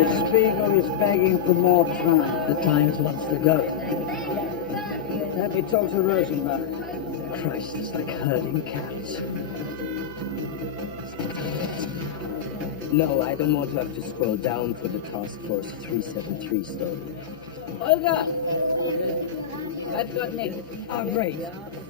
The Spiegel is begging for more time. The Times wants to go. Have you talked to Rosenbach? Christ, it's like herding cats. No, I don't want to have to scroll down for the Task Force 373 story. Olga! I've got Nick. Oh, great.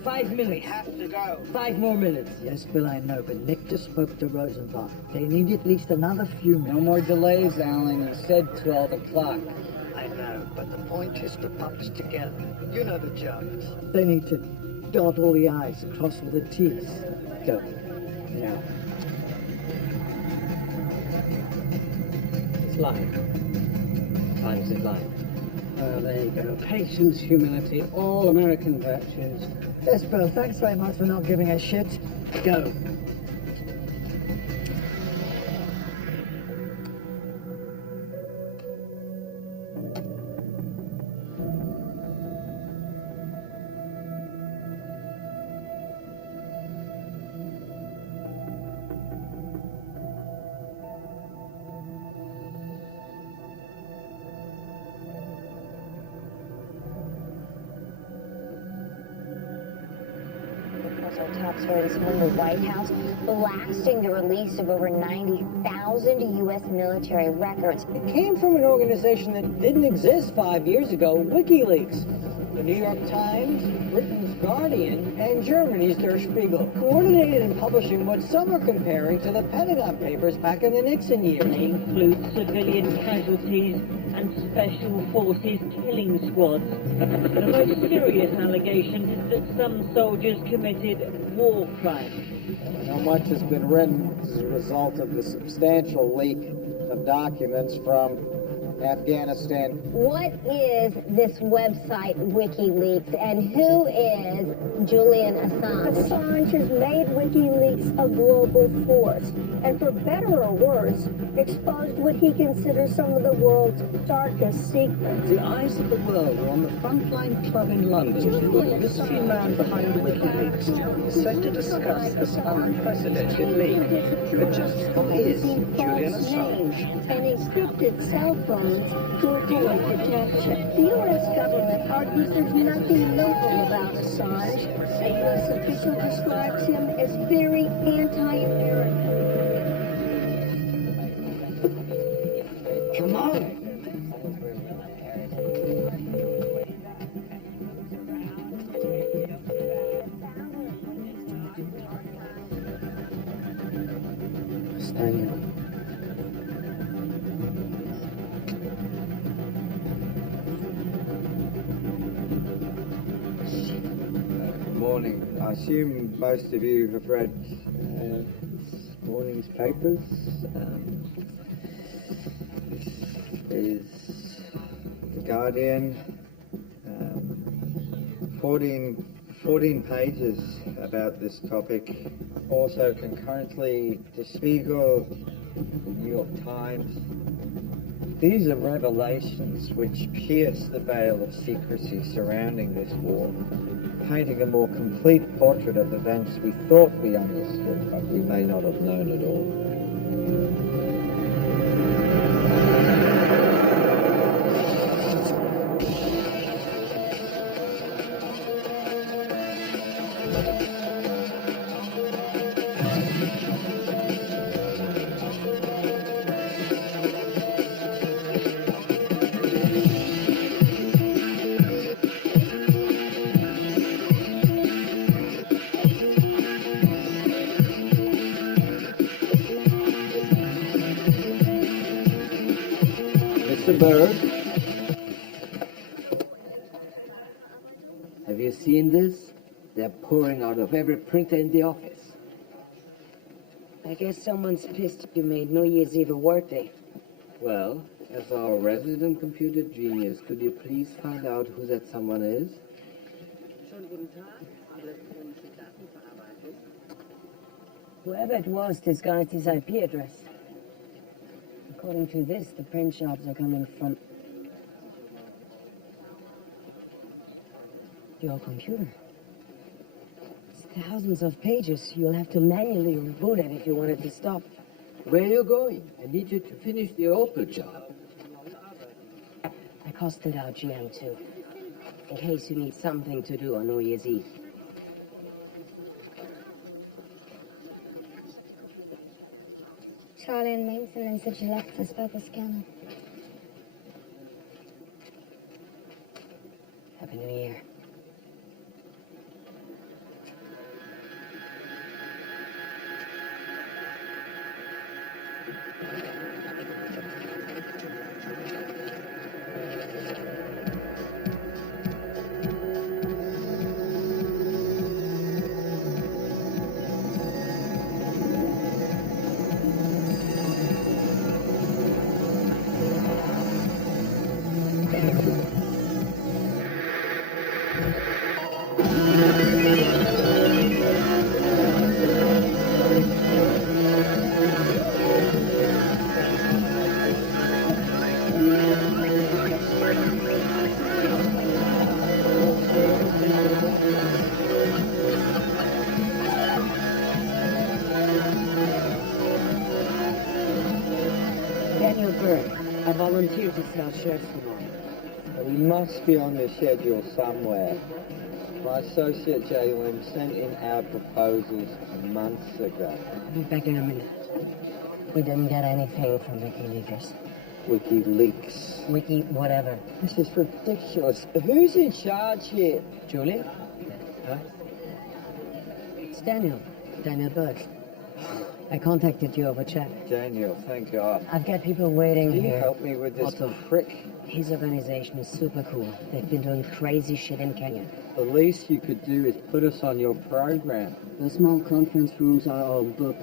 5 minutes. Have to go. 5 more minutes. Yes, Bill, I know, but Nick just spoke to Rosenbach. They need at least another few minutes. No more delays, Alan. You said 12 o'clock. I know, but the point is to punch together. You know the jokes. They need to dot all the I's and cross all the T's. Go. Now. It's lying. Times it lying. There you go. Patience, humility, all American virtues. Yes, Bill, thanks very much for not giving a shit. Go. Top stories from the White House blasting the release of over 90,000 U.S. military records. It came from an organization that didn't exist 5 years ago, WikiLeaks. The New York Times, Britain's Guardian, and Germany's Der Spiegel coordinated in publishing what some are comparing to the Pentagon Papers back in the Nixon years. They include civilian casualties and special forces killing squads. The most serious allegation is that some soldiers committed war crimes. How much has been written as a result of the substantial leak of documents from Afghanistan. What is this website, WikiLeaks, and who is Julian Assange? Assange has made WikiLeaks a global force, and for better or worse, exposed what he considers some of the world's darkest secrets. The eyes of the world are on the Frontline Club in London. The mystery man behind WikiLeaks is set to discuss this unprecedented leak. But just who is Julian Assange? And encrypted cell phones to avoid detection. The U.S. government argues there's nothing local about Assange. A U.S. official describes him as very anti-American. Come on! Stand. Morning. I assume most of you have read this morning's papers. This is The Guardian. 14 pages about this topic. Also concurrently, The Spiegel, New York Times. These are revelations which pierce the veil of secrecy surrounding this war, painting a more complete portrait of events we thought we understood, but we may not have known at all. Bird. Have you seen this? They're pouring out of every printer in the office. I guess someone's pissed you made New Year's Eve a workday. Well, as our resident computer genius, could you please find out who that someone is? Whoever it was disguised his IP address. According to this, the print shops are coming from your computer. It's thousands of pages. You'll have to manually reboot it if you want it to stop. Where are you going? I need you to finish the Opel job. I costed out GM too, in case you need something to do on New Year's Eve. Charlie and maintenance said you left us by the scanner. Happy New Year. Daniel Berg, I volunteered to sell shirts tomorrow. But he must be on the schedule somewhere. My associate Jalen sent in our proposals months ago. I'll be back in a minute. We didn't get anything from WikiLeakers. WikiLeaks. Wiki whatever. This is ridiculous. Who's in charge here? Julie? Huh? It's Daniel. Daniel Berg. I contacted you over chat. Daniel, thank God. I've got people waiting Can you here. help me with this Otto. prick? His organization is super cool. They've been doing crazy shit in Kenya. The least you could do is put us on your program. The small conference rooms are all booked.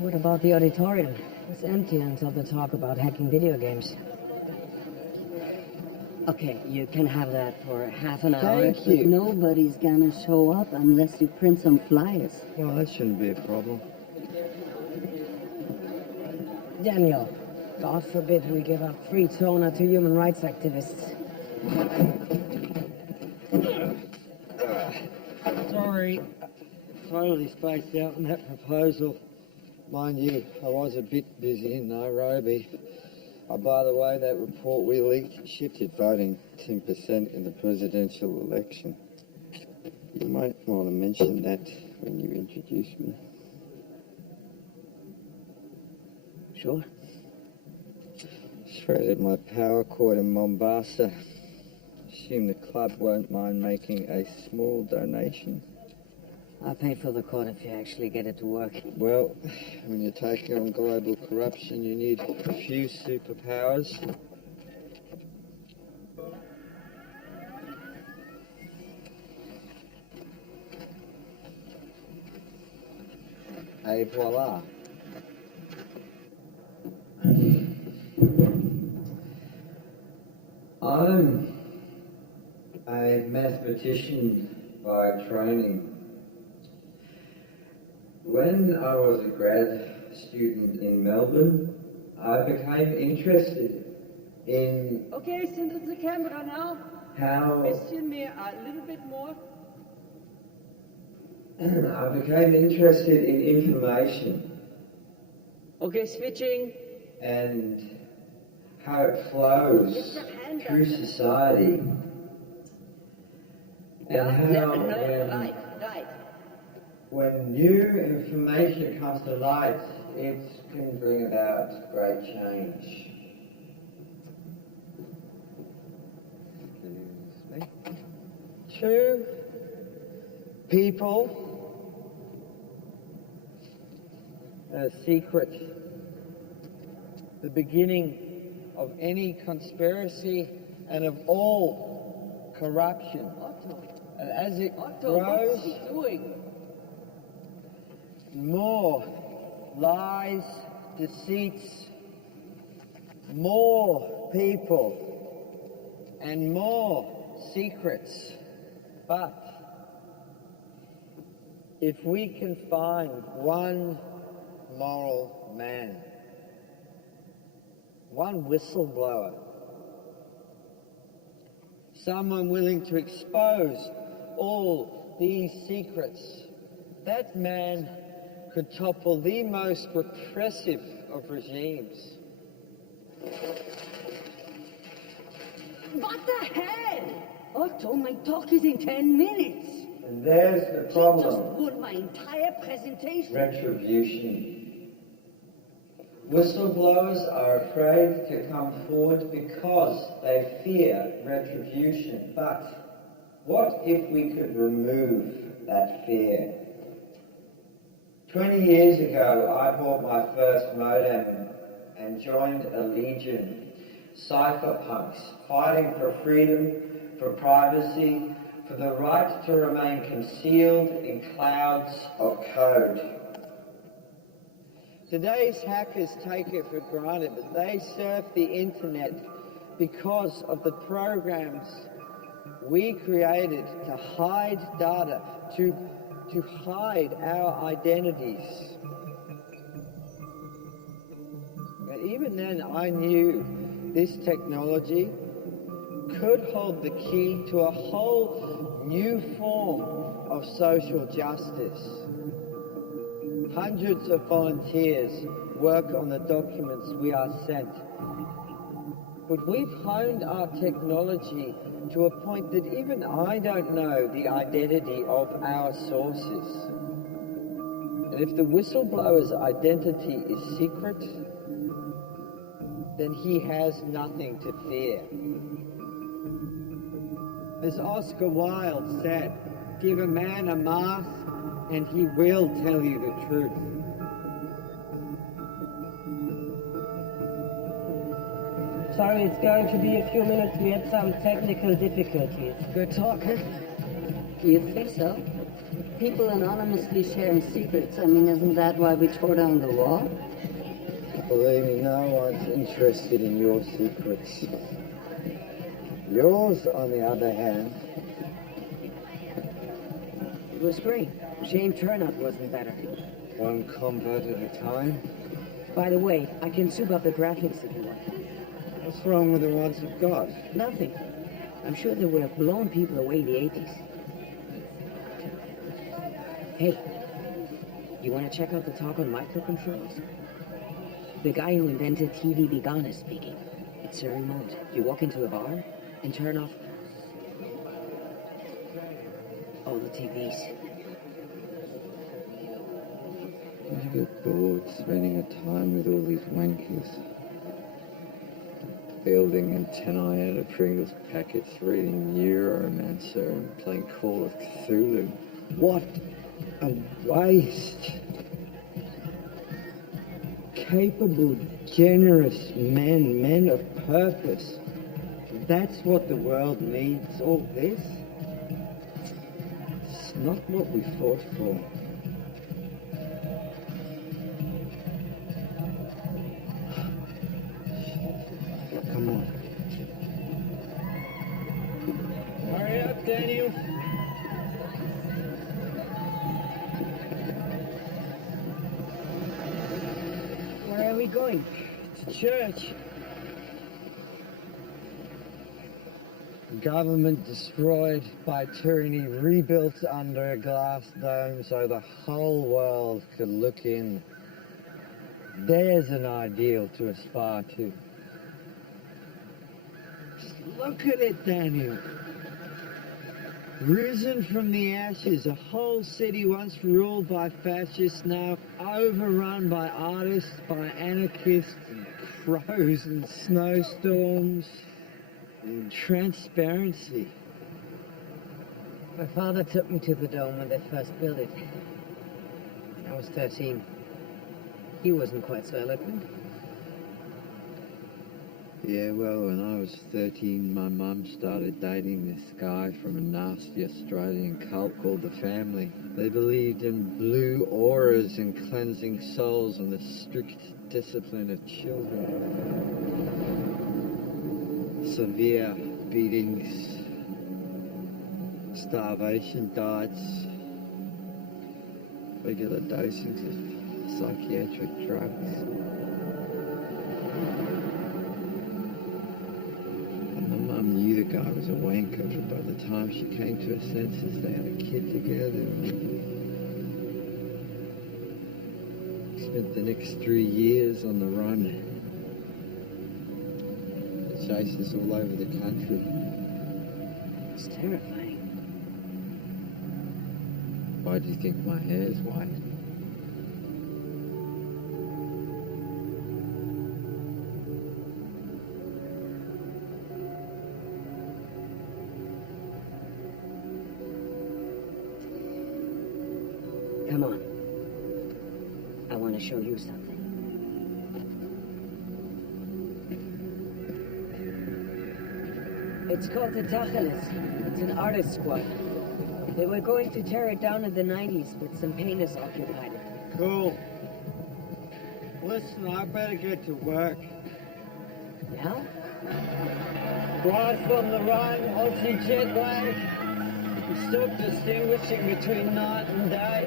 What about the auditorium? It's empty until the talk about hacking video games. Okay, you can have that for half an hour. Thank you. Nobody's gonna show up unless you print some flyers. Well, that shouldn't be a problem. Daniel, God forbid we give up free toner to human rights activists. Sorry, totally spaced out on that proposal. Mind you, I was a bit busy in Nairobi. By the way, that report we leaked shifted voting 10% in the presidential election. You might want to mention that when you introduce me. Sure. Shredded my power cord in Mombasa. Assume the club won't mind making a small donation. I'll pay for the cord if you actually get it to work. Well, when you're taking on global corruption, you need a few superpowers. Et voila. I'm a mathematician by training. When I was a grad student in Melbourne, I became interested in Okay, center the camera now. how Bisschen mehr, a little bit more. I became interested in information Okay, switching. and how it flows through society and how Right. when new information comes to light, it can bring about great change. Excuse me. Two people, a secret, the beginning of any conspiracy and of all corruption. And as it grows, Doing. more lies, deceits, more people, and more secrets. But if we can find one moral man, one whistleblower, someone willing to expose all these secrets, that man could topple the most repressive of regimes. What the hell? I told my talk is in 10 minutes. And there's the Just problem. ruined my entire presentation. Retribution. Whistleblowers are afraid to come forward because they fear retribution. But what if we could remove that fear? 20 years ago, I bought my first modem and joined a legion. Cypherpunks, fighting for freedom, for privacy, for the right to remain concealed in clouds of code. Today's hackers take it for granted that they surf the internet because of the programs we created to hide data, to hide our identities. But even then, I knew this technology could hold the key to a whole new form of social justice. Hundreds of volunteers work on the documents we are sent. But we've honed our technology to a point that even I don't know the identity of our sources. And if the whistleblower's identity is secret, then he has nothing to fear. As Oscar Wilde said, give a man a mask and he will tell you the truth. Sorry, it's going to be a few minutes. We had some technical difficulties. Good talk, huh? You think so? People anonymously sharing secrets. I mean, isn't that why we tore down the wall? Believe me, no one's interested in your secrets. Yours, on the other hand, It was great. Shame turnout wasn't better. one convert at a time. By the way, I can soup up the graphics if you want. What's wrong with the ones we've got? Nothing. I'm sure they would have blown people away in the 80s. Hey, you want to check out the talk on microcontrollers? The guy who invented TV Began is speaking. It's a remote. You walk into a bar and turn off all the TVs. I get bored spending the time with all these wankers. Building antennae out of Pringles packets, reading Neuromancer and playing Call of Cthulhu. What a waste! Capable, generous men of purpose. That's what the world needs, all this. It's not what we fought for. Come on. Hurry up, Daniel. Where are we going? To church. Government destroyed by tyranny, rebuilt under a glass dome so the whole world could look in. There's an ideal to aspire to. Look at it, Daniel. Risen from the ashes, a whole city once ruled by fascists, now overrun by artists, by anarchists, and crows and snowstorms, and transparency. My father took me to the dome when they first built it. I was 13. He wasn't quite so eloquent. Yeah, well, when I was 13, my mum started dating this guy from a nasty Australian cult called The Family. They believed in blue auras and cleansing souls and the strict discipline of children. Severe beatings, starvation diets, regular dosings of psychiatric drugs. The guy was a wanker, but by the time she came to her senses, they had a kid together. Spent the next 3 years on the run. chases all over the country. It's terrifying. Why do you think my hair's white? Come on. I want to show you something. It's called the Tacheles. It's an artist squad. They were going to tear it down in the 90s, but some pain has occupied it. Cool. Listen, I better get to work. Yeah? Right from the run, Aussie jet lag. Still distinguishing between night and day.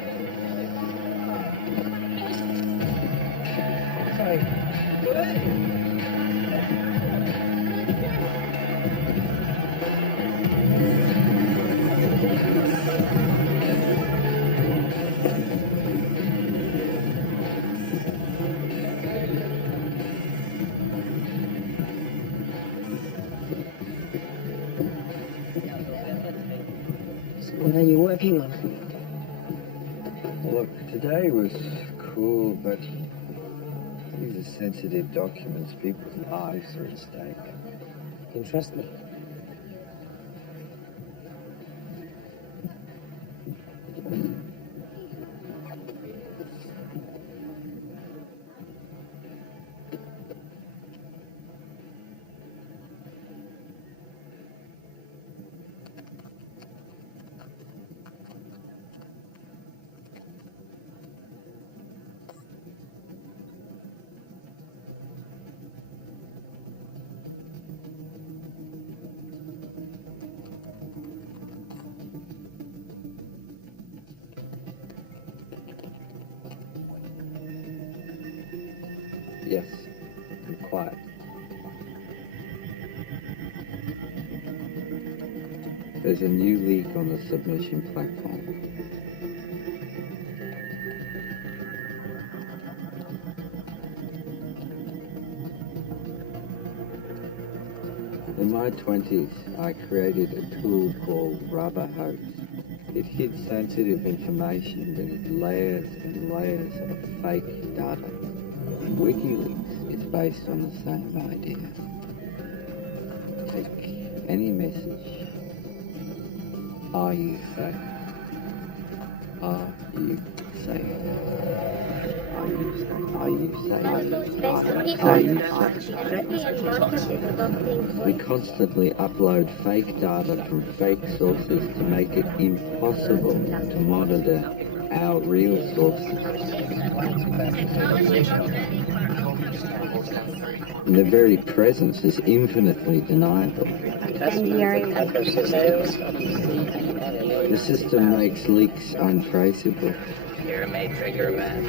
Sorry. What are you working on? Look, today was cool, but these are sensitive documents. People's lives are at stake. You can trust me. Yes, I'm quiet. There's a new leak on the submission platform. In my 20s, I created a tool called Rubber Hose. It hid sensitive information with layers and layers of fake data. WikiLeaks is based on the same idea. Take any message. Are you safe? Are you safe? Are you safe? Are you safe? Are you safe? We constantly upload fake data from fake sources to make it impossible to monitor our real sources. And their very presence is infinitely deniable. The system makes leaks untraceable. You're a made trigger man.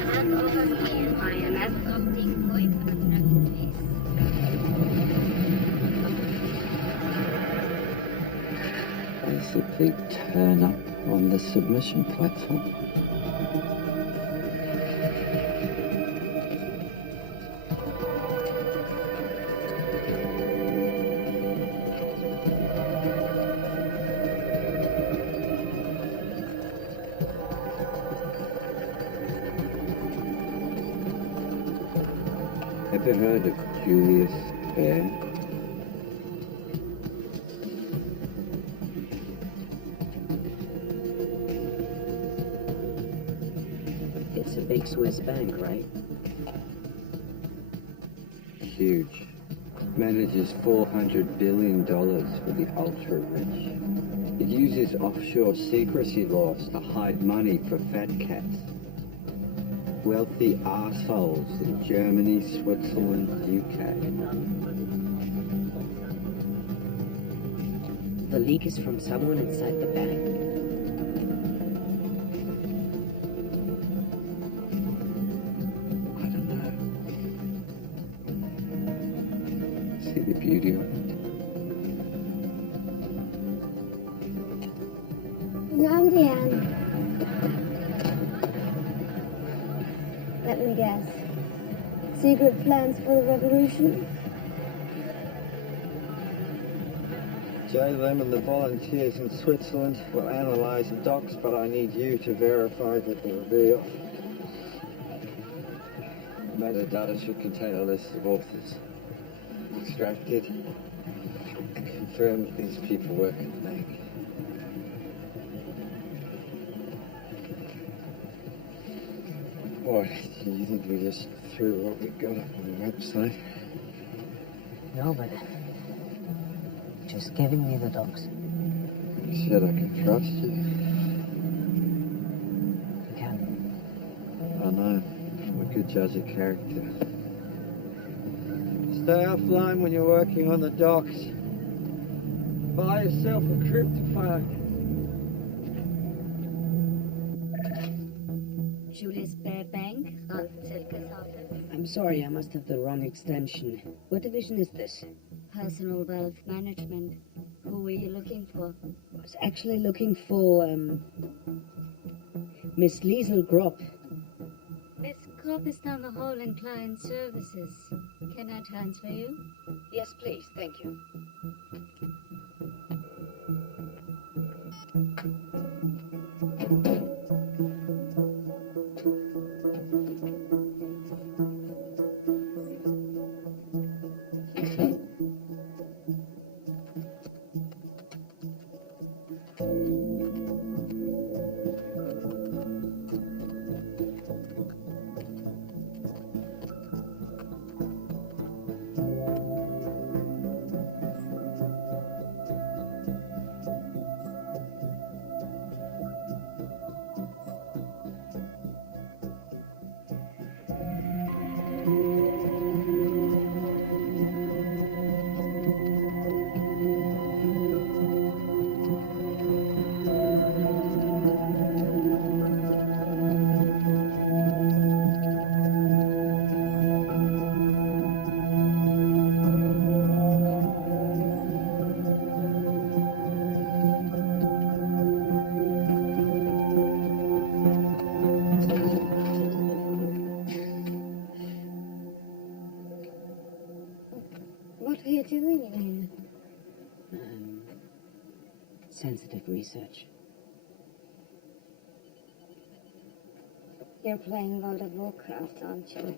Basically turn up on the submission platform. Ever heard of Julius Baer? It's a big Swiss bank, right? Huge. Manages $400 billion for the ultra-rich. It uses offshore secrecy laws to hide money for fat cats. Wealthy arseholes in Germany, Switzerland, UK. The leak is from someone inside the bank. I don't know. See the beauty of it? Now then, let me guess. Secret plans for the revolution? JLM and the volunteers in Switzerland will analyse the docs, but I need you to verify that they're real. Metadata should contain a list of authors. Extracted. Confirm that these people work in the bank. What, do you think we just threw what we got up on the website? No, but just giving me the docs. You said I could trust you. You can. I know. I'm a good judge of character. Stay offline when you're working on the docks. Buy yourself a cryptophone. Julius Bank, Silke's office. I'm sorry, I must have the wrong extension. What division is this? Personal wealth management. Who were you looking for? I was actually looking for, Miss Liesel Gropp. Miss Kropp is down the hall in client services. Can I transfer you? Yes, please, thank you. What are you doing in here? Sensitive research. You're playing World of Warcraft, aren't you?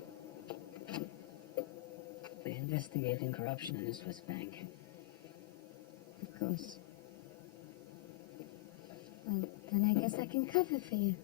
We're investigating corruption in a Swiss bank. Of course. Well, then I guess I can cover for you.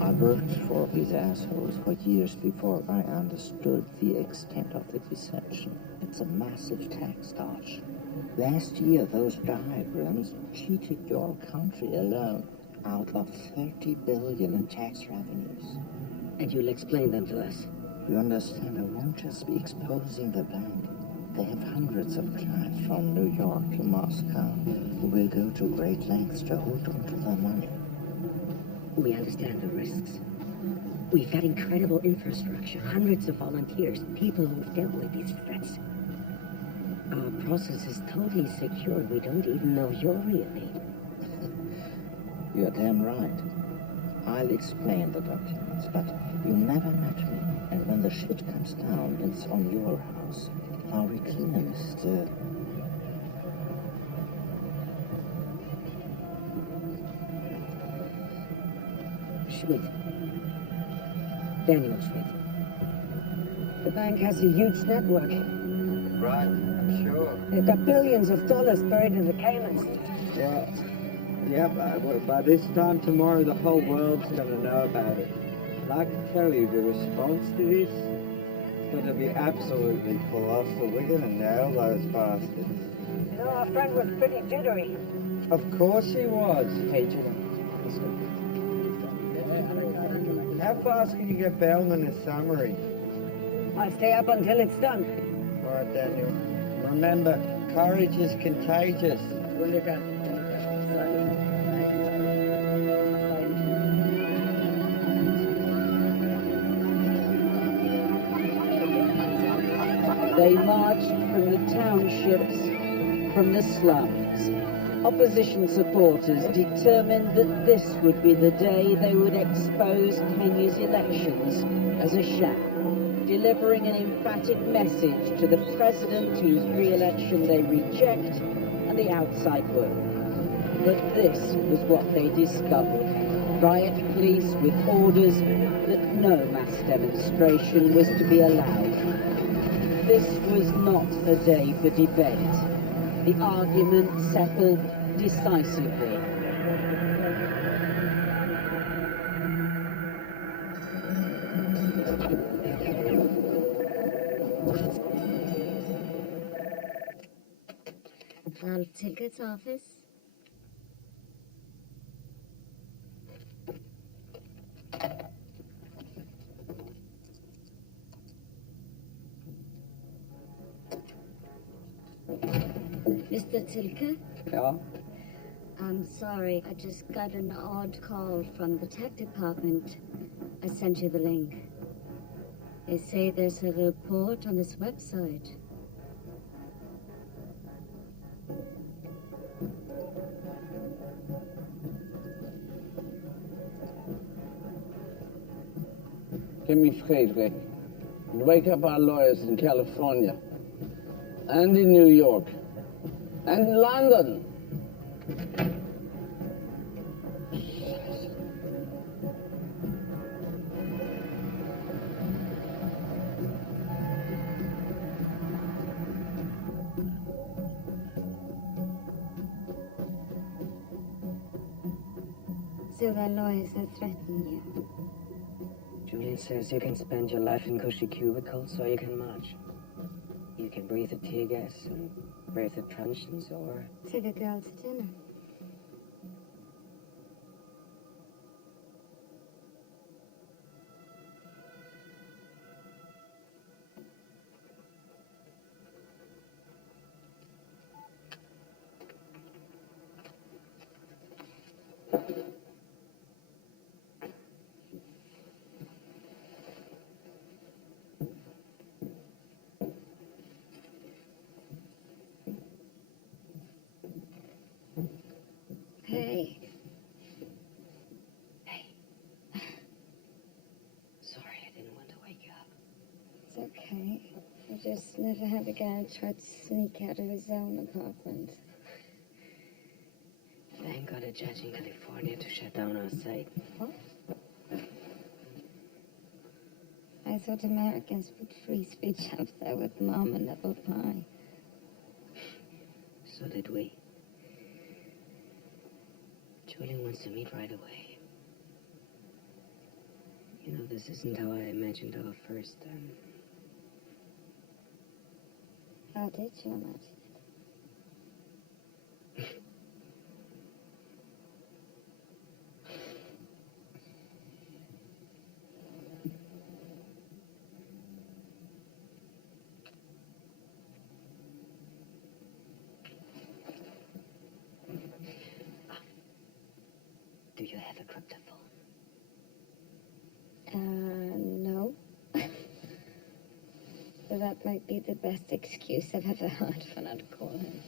I worked for these assholes for years before I understood the extent of the deception. It's a massive tax dodge. Last year, those diagrams cheated your country alone out of 30 billion in tax revenues. And you'll explain them to us. You understand, I won't just be exposing the bank. They have hundreds of clients from New York to Moscow who will go to great lengths to hold on to their money. We understand the risks. We've got incredible infrastructure, hundreds of volunteers, people who've dealt with these threats. Our process is totally secure. We don't even know you're real name. You're damn right. I'll explain the documents, but you never met me. And when the shit comes down, it's on your house. Are we clear, Mr. Schmidt. Daniel Schmidt. The bank has a huge network. Right, I'm sure. They've got billions of dollars buried in the Caymans. Yeah, but by this time tomorrow, the whole world's going to know about it. And I can tell you, the response to this is going to be absolutely colossal. We're going to nail those bastards. You know, our friend was pretty jittery. Of course he was. Hey, Jimmy. How fast can you get Bellman a summary? I'll stay up until it's done. All right, Daniel. Remember, courage is contagious. They marched from the townships, from the slums. Opposition supporters determined that this would be the day they would expose Kenya's elections as a sham, delivering an emphatic message to the president whose re-election they reject and the outside world. But this was what they discovered. Riot police with orders that no mass demonstration was to be allowed. This was not a day for debate. The argument settled decisively. Tilke's office. Mr. Tilke? Yeah? I'm sorry, I just got an odd call from the tech department. I sent you the link. They say there's a report on this website. Kimmy Friedrich, and wake up our lawyers in California, and in New York, and in London. So the lawyers are threatening you. Julian says you can spend your life in cushy cubicles or you can march. You can breathe the tear gas and brave the truncheons or... Take a girl to dinner. Hey. Hey. Sorry, I didn't want to wake you up. It's okay. I just never had a guy try to sneak out of his own apartment. Thank God a judge in California to shut down our site. What? I thought Americans put free speech up there with mom and apple pie. So did we. Julian wants to meet right away. You know, this isn't how I imagined our first, How did you imagine it? Do you have a cryptophone? No. So that might be the best excuse I've ever heard for not calling.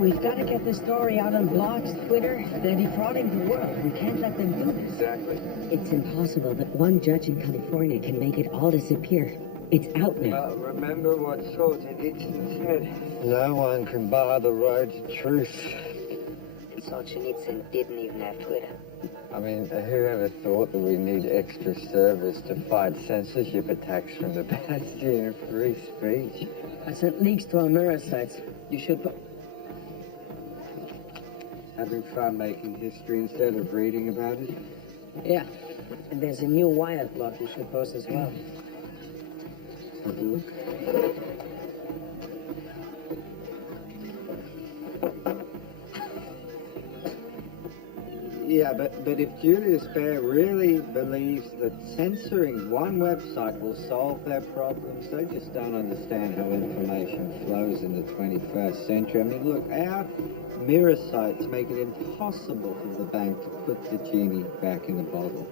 We've got to get this story out on blogs, Twitter. They're defrauding the world. We can't let them do this. Exactly. It's impossible that one judge in California can make it all disappear. It's out now. Remember what Solzhenitsyn said. No one can bar the road to truth. Solzhenitsyn didn't even have Twitter. I mean, whoever thought that we need extra servers to fight censorship attacks from the bastion of free speech? I sent leaks to our mirror sites. You should put... Having fun making history instead of reading about it? Yeah. And there's a new Wired blog you should post as well. Have a look. Yeah, but if Julius Baer really believes that censoring one website will solve their problems, they just don't understand how information flows in the 21st century. I mean, look, our mirror sites make it impossible for the bank to put the genie back in the bottle.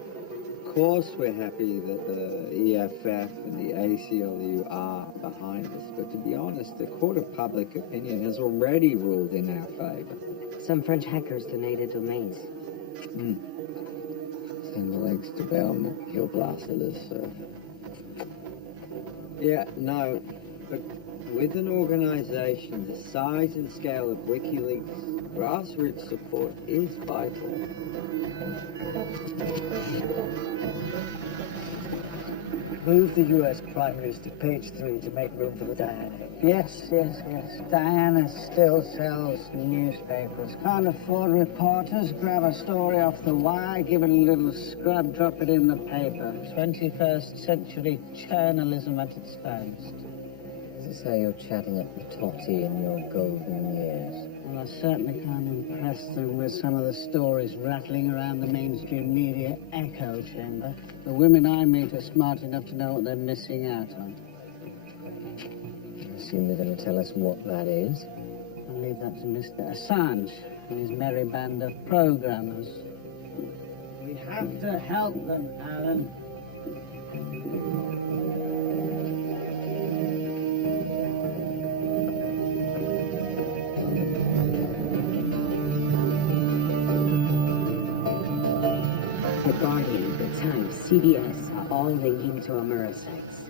Of course we're happy that the EFF and the ACLU are behind us, but to be honest, the court of public opinion has already ruled in our favor. Some French hackers donated domains. Send the legs to Bellman. He'll blast it as Yeah, no, but with an organization the size and scale of WikiLeaks, grassroots support is vital. Move the U.S. Prime Minister page 3 to make room for the Diana. Yes. Diana still sells newspapers. Can't afford reporters. Grab a story off the wire, give it a little scrub, drop it in the paper. 21st century journalism at its finest. Is this how you're chatting at the totty in your golden years? Well, I certainly can't impress them with some of the stories rattling around the mainstream media echo chamber. The women I meet are smart enough to know what they're missing out on. I assume they're going to tell us what that is. I'll leave that to Mr. Assange and his merry band of programmers. We have to help them, Alan. The Guardian, The Times, CBS are all linking to our mirror sites.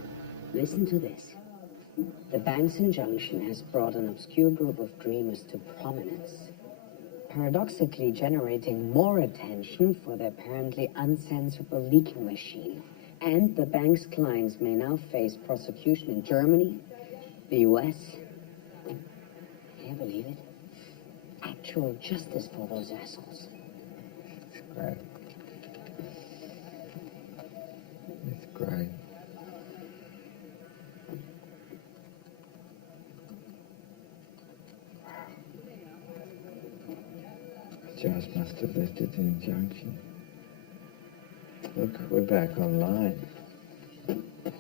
Listen to this. The bank's injunction has brought an obscure group of dreamers to prominence, paradoxically generating more attention for their apparently uncensorable leaking machine. And the bank's clients may now face prosecution in Germany, the US. Can you believe it? Actual justice for those assholes. It's great. It's great. Judge must have lifted the injunction. Look, we're back online.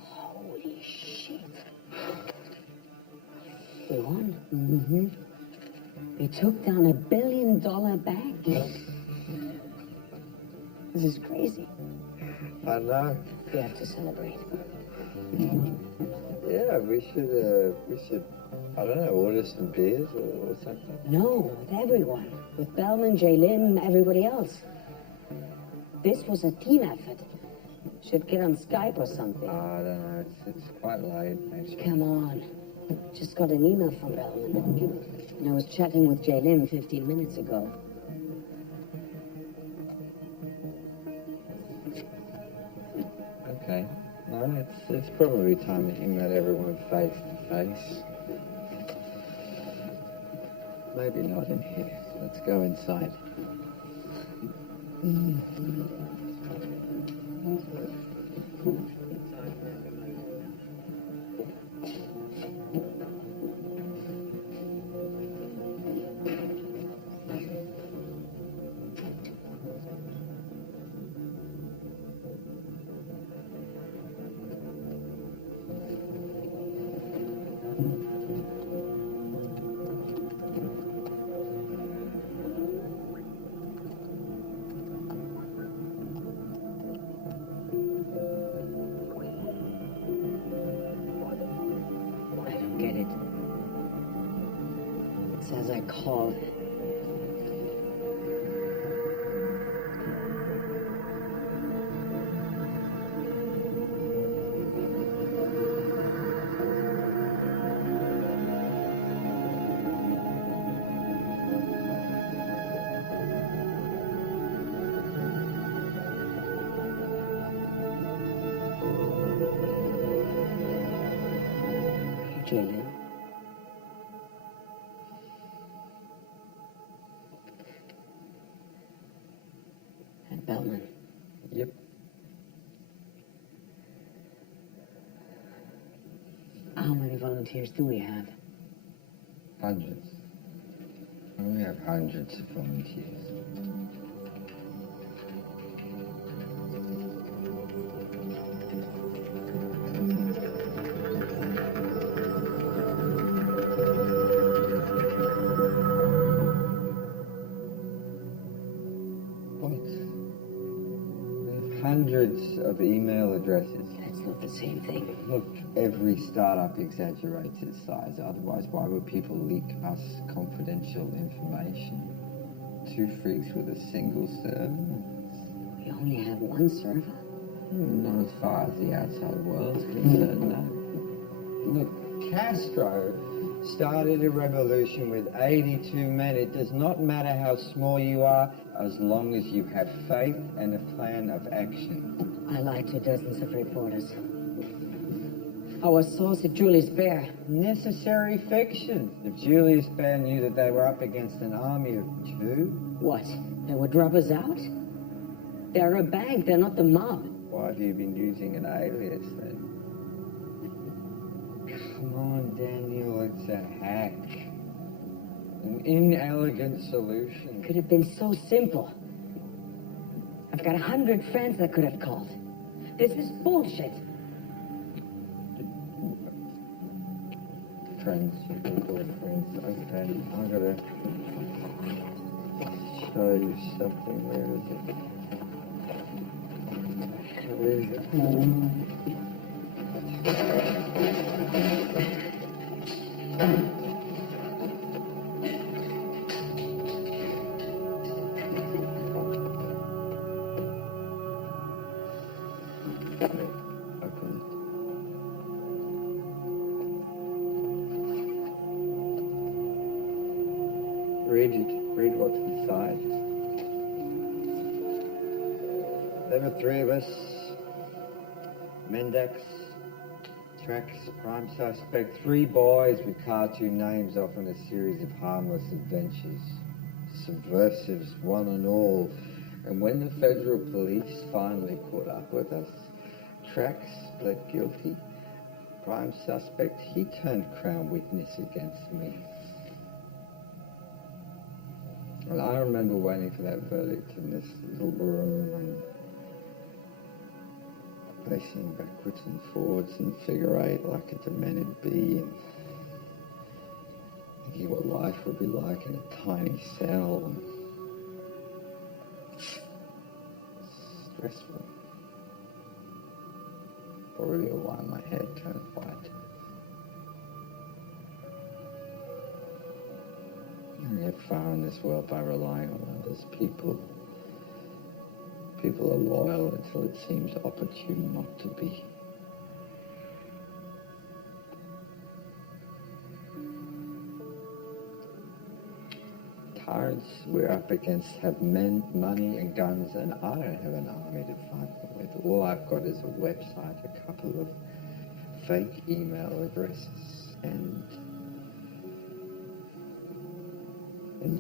Holy shit. We won. Mm-hmm. We took down $1 billion bank. This is crazy. I know. We have to celebrate. Yeah, we should, I don't know, order some beers or something. No, with everyone. With Bellman, J. Lim, everybody else. This was a team effort. Should get on Skype or something. I don't know, it's quite late, actually. Come on. Just got an email from Bellman. And I was chatting with J. Lim 15 minutes ago. Okay. No, it's probably time that you met everyone face to face. Maybe not in here. Let's go inside. Get it. It says I called. Julian. And Bellman. Yep. How many volunteers do we have? Hundreds. We have hundreds of volunteers. What? We have hundreds of email addresses. That's not the same thing. Look, every startup exaggerates its size. Otherwise, why would people leak us confidential information? 2 freaks with a single server? We only have one server? Not as far as the outside world's concerned, no. Look, Castro started a revolution with 82 men. It does not matter how small you are, as long as you have faith and a plan of action. I lied to dozens of reporters. Our source is Julius Baer. Necessary fiction. If Julius Baer knew that they were up against an army of 2... What? They would rub us out? They're a bank, they're not the mob. Why have you been using an alias then? Come on, Daniel, it's a hack. An inelegant solution. Could have been so simple. I've got 100 friends that could have called. This is bullshit. Friends, Google friends. Okay, I'm gonna show you something. Where is it? Read it. Read what's inside. There were 3 of us. Mendax, Trax, Prime Suspect. 3 boys with cartoon names, often a series of harmless adventures. Subversives, one and all. And when the federal police finally caught up with us, Trax pled guilty. Prime Suspect, he turned crown witness against me. Well, I remember waiting for that verdict in this little room and pacing backwards and forwards in figure 8 like a demented bee, and thinking what life would be like in a tiny cell. And stressful. For real, why my head turned white. You get far in this world by relying on others. People are loyal until it seems opportune not to be. Tyrants we're up against have men, money, and guns, and I don't have an army to fight them with. All I've got is a website, a couple of fake email addresses, and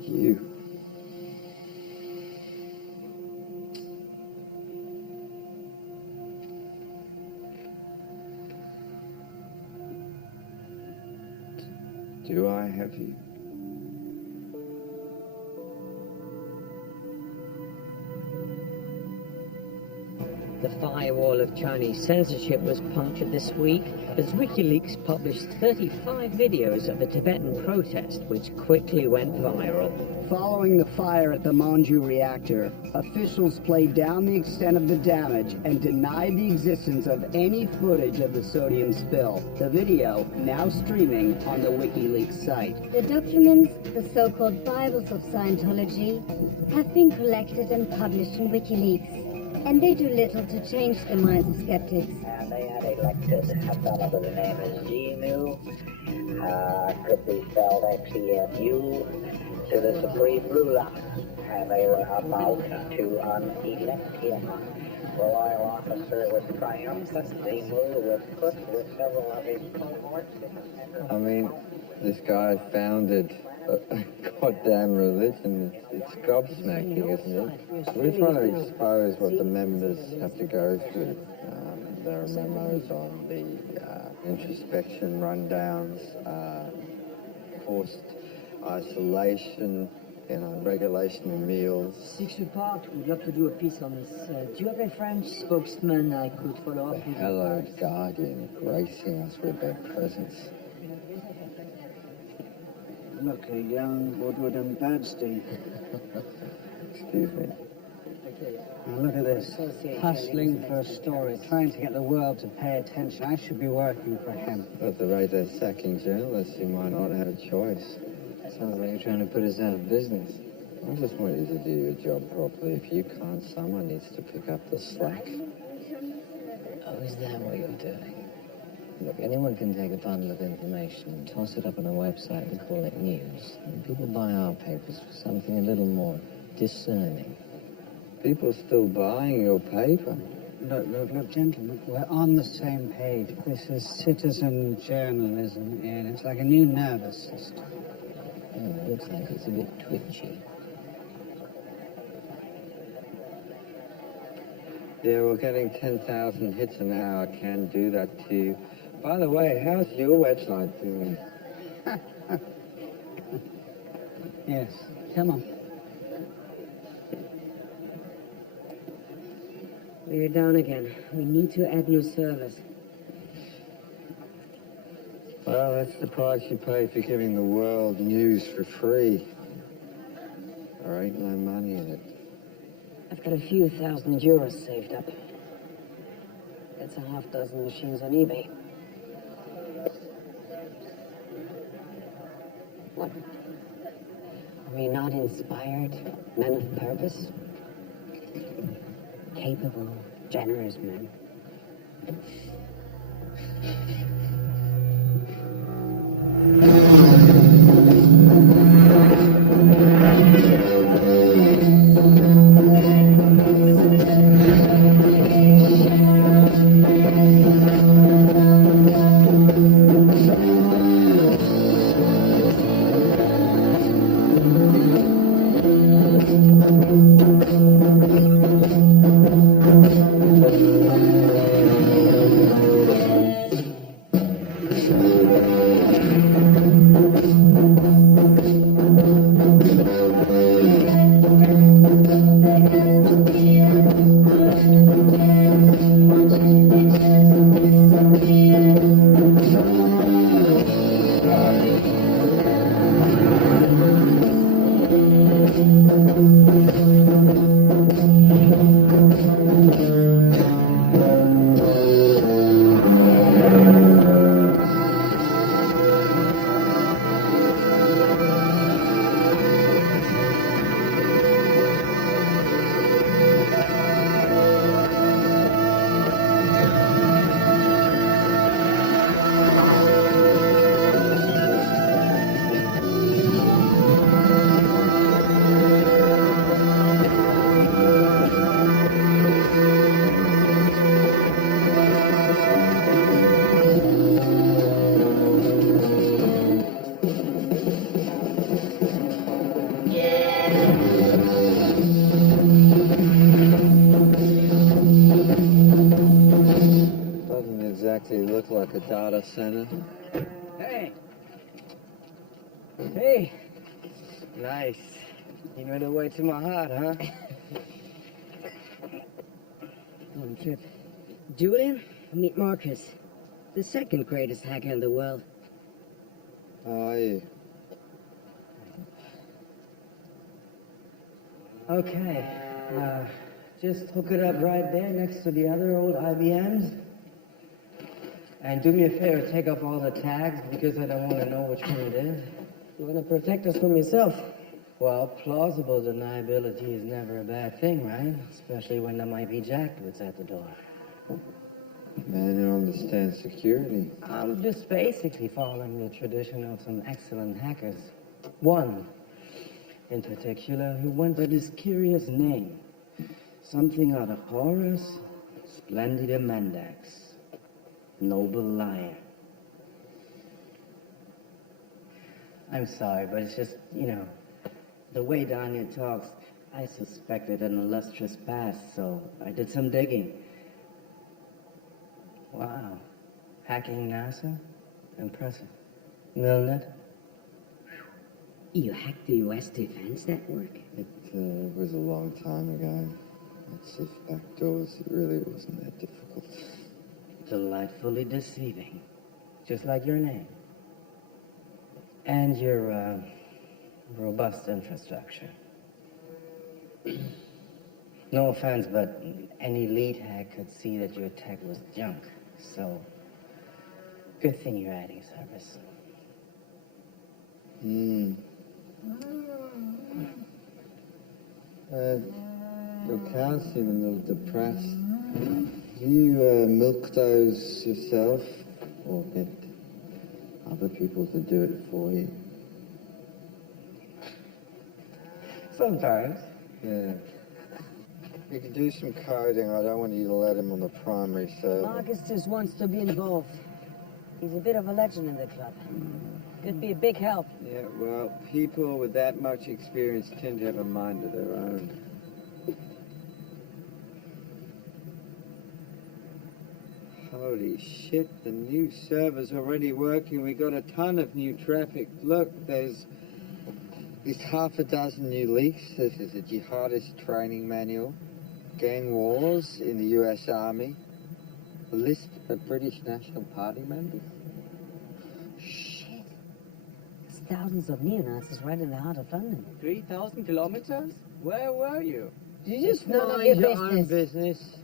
you. Do I have you? The firewall of Chinese censorship was punctured this week as WikiLeaks published 35 videos of the Tibetan protest, which quickly went viral. Following the fire at the Monju reactor, officials played down the extent of the damage and denied the existence of any footage of the sodium spill. The video, now streaming on the WikiLeaks site. The documents, the so-called Bibles of Scientology, have been collected and published in WikiLeaks. And they do little to change the minds of skeptics. And they had elected a fellow by the name of Genu, could be spelled XEMU, to the Supreme Ruler. have about to elect him. The loyal officer was triumphant. The move was put with several of his cohorts. I mean, this guy founded a goddamn religion. It's gobsmacking, isn't it? We're trying to expose what the members have to go through. There are memos on the introspection rundowns, forced isolation, regulation of meals. Six Report would love to do a piece on this. Do you have a French spokesman I could follow up with? Hello, Guardian, gracing us with their presence. Look, a young Woodward and Birdstein. Excuse me. Now look at this. Hustling for a story, trying to get the world to pay attention. I should be working for him. At the rate they're sacking journalists, you might not have a choice. Sounds like you're trying to put us out of business. I just want you to do your job properly. If you can't, someone needs to pick up the slack. Oh, is that what you're doing? Look, anyone can take a bundle of information and toss it up on a website and call it news. And people buy our papers for something a little more discerning. People still buying your paper. Look, gentlemen, we're on the same page. This is citizen journalism, and it's like a new nervous system. Oh, it looks like it's a bit twitchy. Yeah, well, getting 10,000 hits an hour can do that to you. By the way, how's your website doing? Yes, come on. We're down again. We need to add new servers. Well, that's the price you pay for giving the world news for free. There ain't no money in it. I've got a few thousand euros saved up. That's a half dozen machines on eBay. What? Are we not inspired men of purpose? Capable, generous men. Look like a data center. Hey. Hey. Nice. You know the way to my heart, huh? One trip. Julian, meet Marcus. The second greatest hacker in the world. How are you? Okay. Just hook it up right there next to the other old IBMs. And do me a favor, take off all the tags because I don't want to know which one it is. You want to protect us from yourself? Well, plausible deniability is never a bad thing, right? Especially when there might be jackboots at the door. Man who understands security. I'm just basically following the tradition of some excellent hackers. 1, in particular, who went by this curious name. Something out of Horace, Splendid Mendax, Noble Liar. I'm sorry, but it's just, the way Daniel talks, I suspected an illustrious past, so I did some digging. Wow. Hacking NASA? Impressive. Milnet? You hacked the U.S. Defense Network? It was a long time ago. It's if backdoors, it really wasn't that difficult. Delightfully deceiving. Just like your name. And your, robust infrastructure. No offense, but any lead hack could see that your tech was junk. So, good thing you're adding service. Your cows seem a little depressed. Do you milk those yourself, or get other people to do it for you? Sometimes. Yeah. You can do some coding. I don't want you to let him on the primary server. Marcus just wants to be involved. He's a bit of a legend in the club. Could be a big help. Yeah, well, people with that much experience tend to have a mind of their own. Holy shit, the new server's already working. We got a ton of new traffic. Look, there's half a dozen new leaks. This is a jihadist training manual. Gang wars in the US Army. A list of British National Party members. Shit. There's thousands of neo-Nazis right in the heart of London. 3,000 kilometers? Where were you? You just None mind of your your own business. business.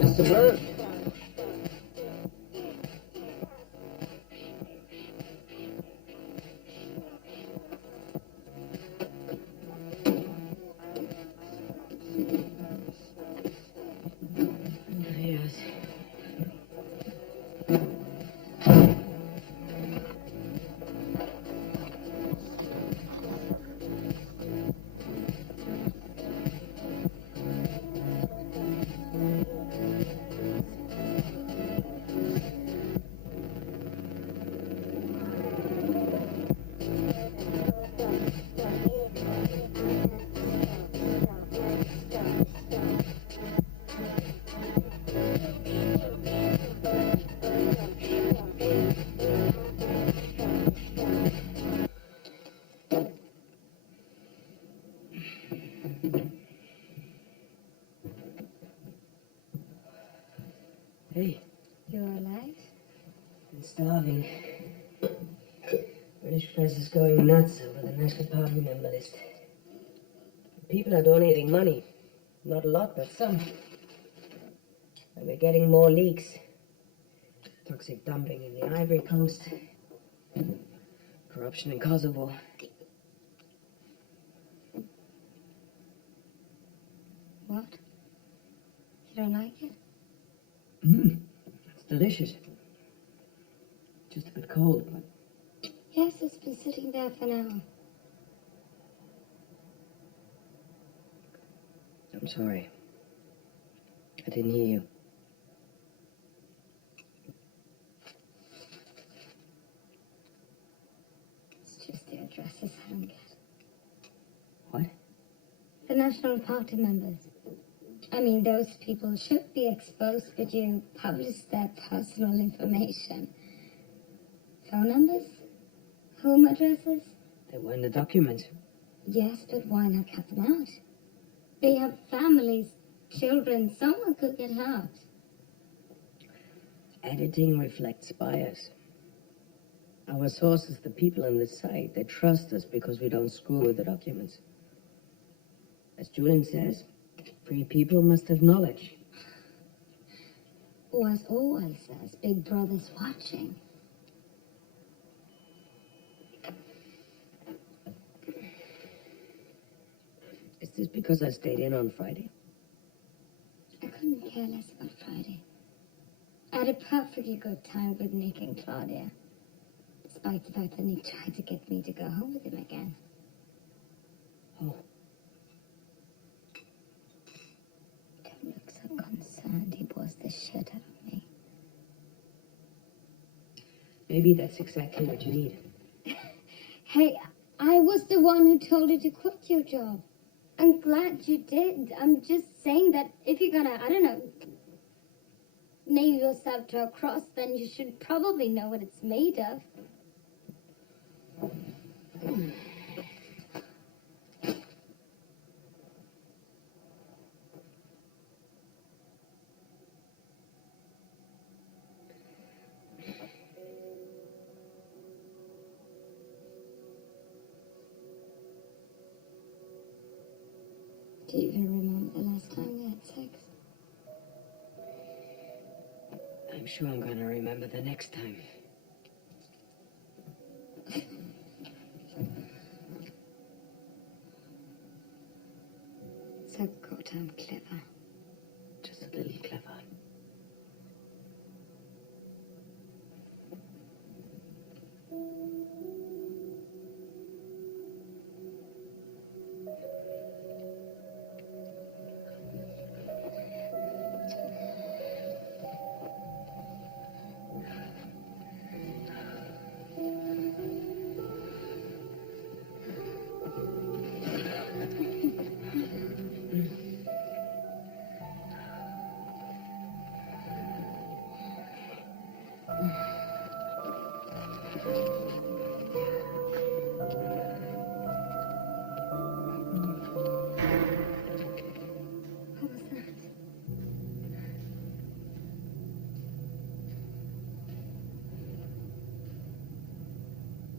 Mr. Burke. Yes. Hey. You're alive? I'm starving. British press is going nuts over the National Party member list. People are donating money. Not a lot, but some. And we're getting more leaks. Toxic dumping in the Ivory Coast. Corruption in Kosovo. What? You don't like it? It's delicious. Just a bit cold, but Yes, it's been sitting there for an hour. I'm sorry. I didn't hear you. It's just the addresses I don't get. What? The National Party members. I mean, those people should be exposed, but you publish their personal information. Phone numbers? Home addresses? They were in the documents. Yes, but why not cut them out? They have families, children. Someone could get hurt. Editing reflects bias. Our sources, the people on this site, they trust us because we don't screw with the documents. As Julian says, free people must have knowledge. Or as Orwell says, Big Brother's watching. Is this because I stayed in on Friday? I couldn't care less about Friday. I had a perfectly good time with Nick and Claudia, despite the fact that Nick tried to get me to go home with him again. Oh. Don't look so concerned. He was the shit out of me. Maybe that's exactly what you need. Hey, I was the one who told you to quit your job. I'm glad you did. I'm just saying that if you're gonna, I don't know, nail yourself to a cross, then you should probably know what it's made of. Do you even remember the last time we had sex? I'm sure I'm going to remember the next time. So goddamn clever. Just a little clever.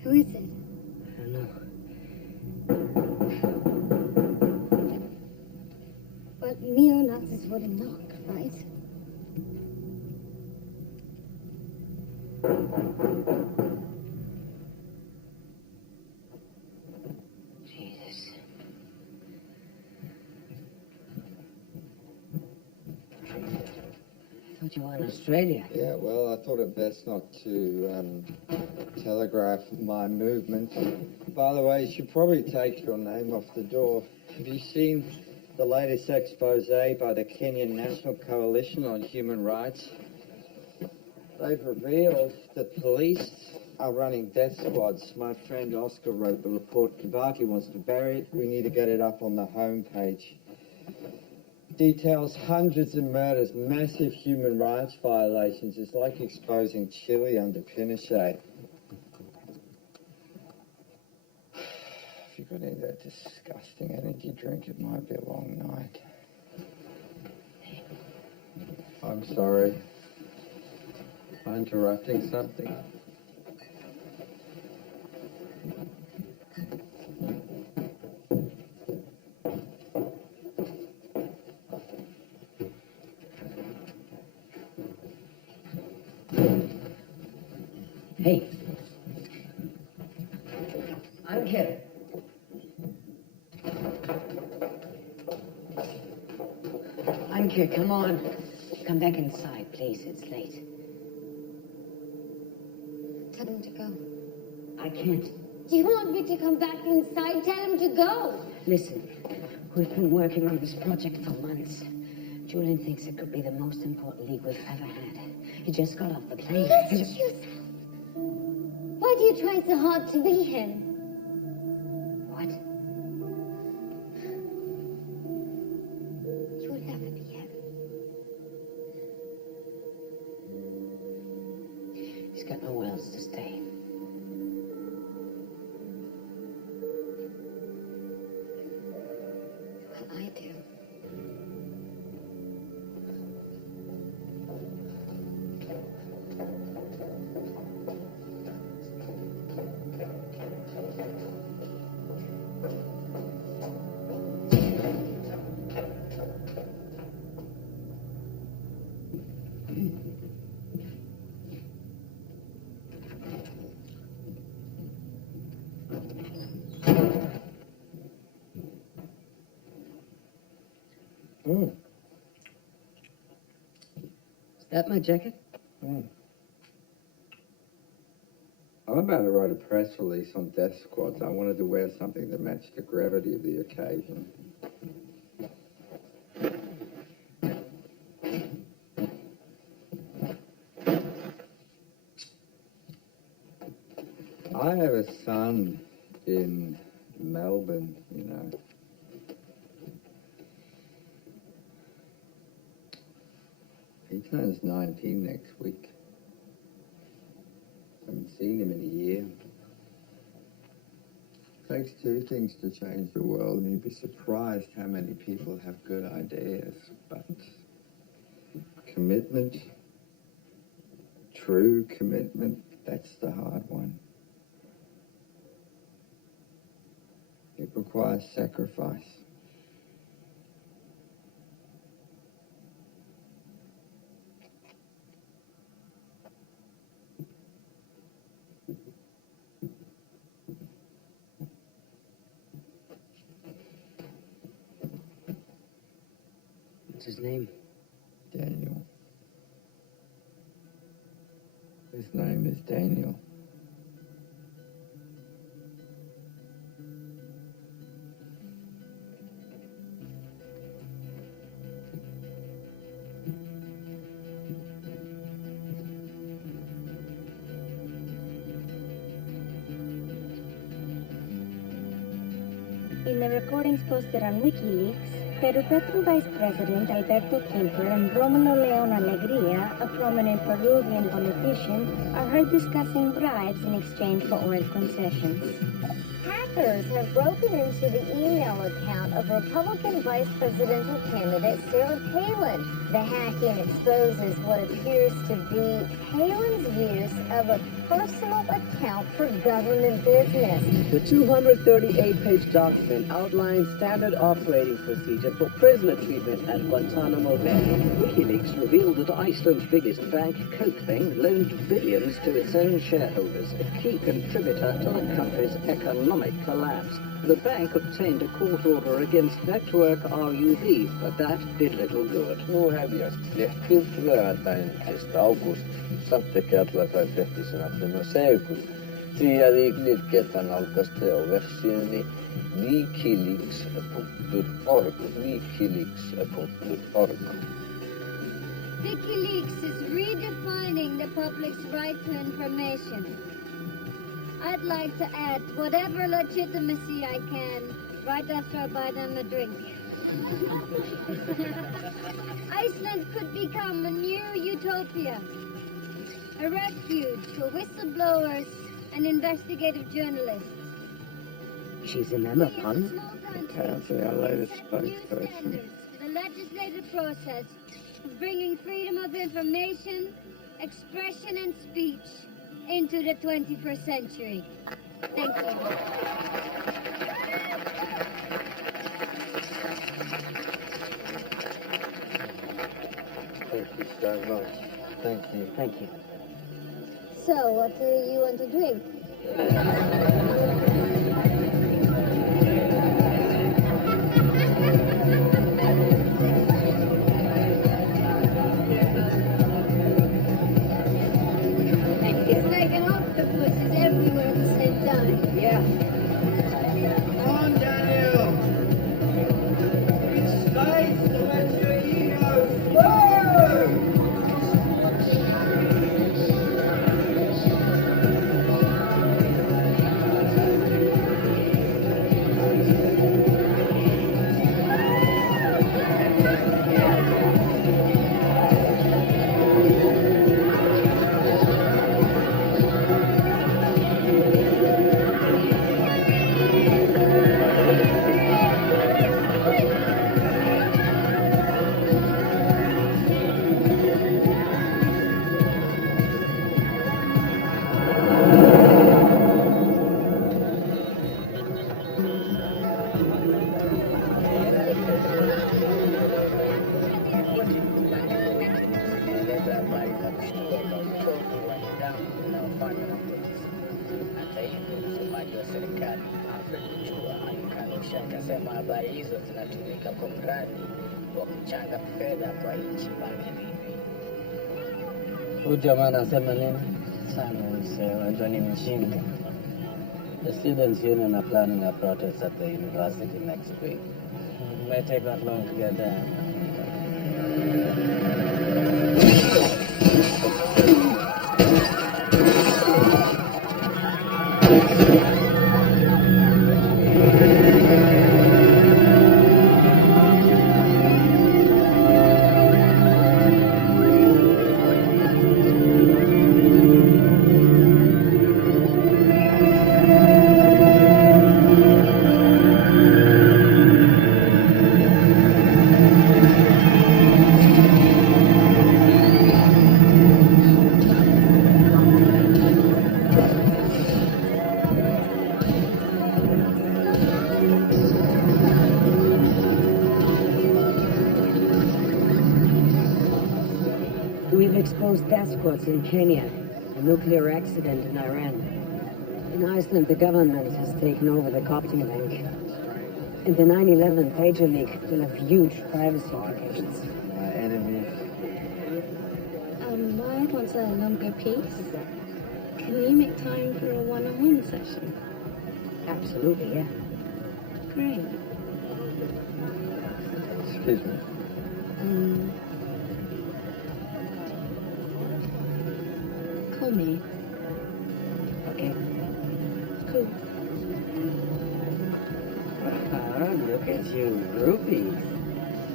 Who is it? I don't know. But neo-Nazis wouldn't knock, right? Jesus. I thought you were in Australia. Yeah, well, I thought it best not to telegraph my movement. By the way, you should probably take your name off the door. Have you seen the latest expose by the Kenyan National Coalition on Human Rights? They've revealed that police are running death squads. My friend Oscar wrote the report. Kibaki wants to bury it. We need to get it up on the homepage. Details hundreds of murders, massive human rights violations. It's like exposing Chile under Pinochet. If you've got any of that disgusting energy drink, it might be a long night. I'm sorry. I'm interrupting something. Hey. Anke. Anke, come on. Come back inside, please. It's late. Tell him to go. I can't. Do you want me to come back inside? Tell him to go. Listen, we've been working on this project for months. Julian thinks it could be the most important league we've ever had. He just got off the plane. Listen to yourself. Why do you try so hard to be him? What? You will never be him. He's got nowhere else to stay. Well, I do. Is that my jacket? I'm about to write a press release on death squads. I wanted to wear something that matched the gravity of the occasion. I have a son in Melbourne, you know. He turns 19 next week. Haven't seen him in a year. Takes two things to change the world, and you'd be surprised how many people have good ideas. But commitment, true commitment, that's the hard one. It requires sacrifice. What's his name? Daniel. His name is Daniel. In the recordings posted on WikiLeaks, Perupetro Vice President Alberto Kemper and Romano Leon Alegria, a prominent Peruvian politician, are heard discussing bribes in exchange for oil concessions. Hackers have broken into the email account of Republican vice presidential candidate Sarah Palin. The hacking exposes what appears to be Palin's use of a personal account for government business. The 238-page document outlines standard operating procedure for prisoner treatment at Guantanamo Bay. WikiLeaks revealed that Iceland's biggest bank, Cokebank, loaned billions to its own shareholders, a key contributor to the country's economic collapse. The bank obtained a court order against Network RUV, but that did little good. Nú hefjast fréttir laugardaginn 1. ágúst. Samt ekki allar þær fréttir sem ætlum að segja ykkur. Því að ykkur geta nálgast þau á vefsíðunni wikileaks.org. wikileaks.org. WikiLeaks is redefining the public's right to information. I'd like to add whatever legitimacy I can right after I buy them a drink. Iceland could become a new utopia, a refuge for whistleblowers and investigative journalists. She's an American. Apparently our latest spokesperson. The legislative process of bringing freedom of information, expression and speech into the 21st century. Thank you. Thank you so much. Thank you. Thank you. So, what do you want to drink? It's like an octopus is everywhere at the same time. Yeah. Come on, Daniel. It's space to let your ego flow. Akasema habari hizo zinatumika kwa mradi wa kuchanga fedha kwa nchi magharibi. Ujamaa anasema nini? Sana msee, unajua ni mjinga. The students union are planning a protest at the university next week. It might take that long to get there. We've exposed death squads in Kenya, a nuclear accident in Iran. In Iceland, the government has taken over the copting link. And the 9/11 pager leak will have huge privacy implications. My enemies. Wyatt wants a longer piece. Can you make time for a one-on-one session? Absolutely, yeah. Great. Excuse me. Call me. Okay. Cool. Look at you, groupies.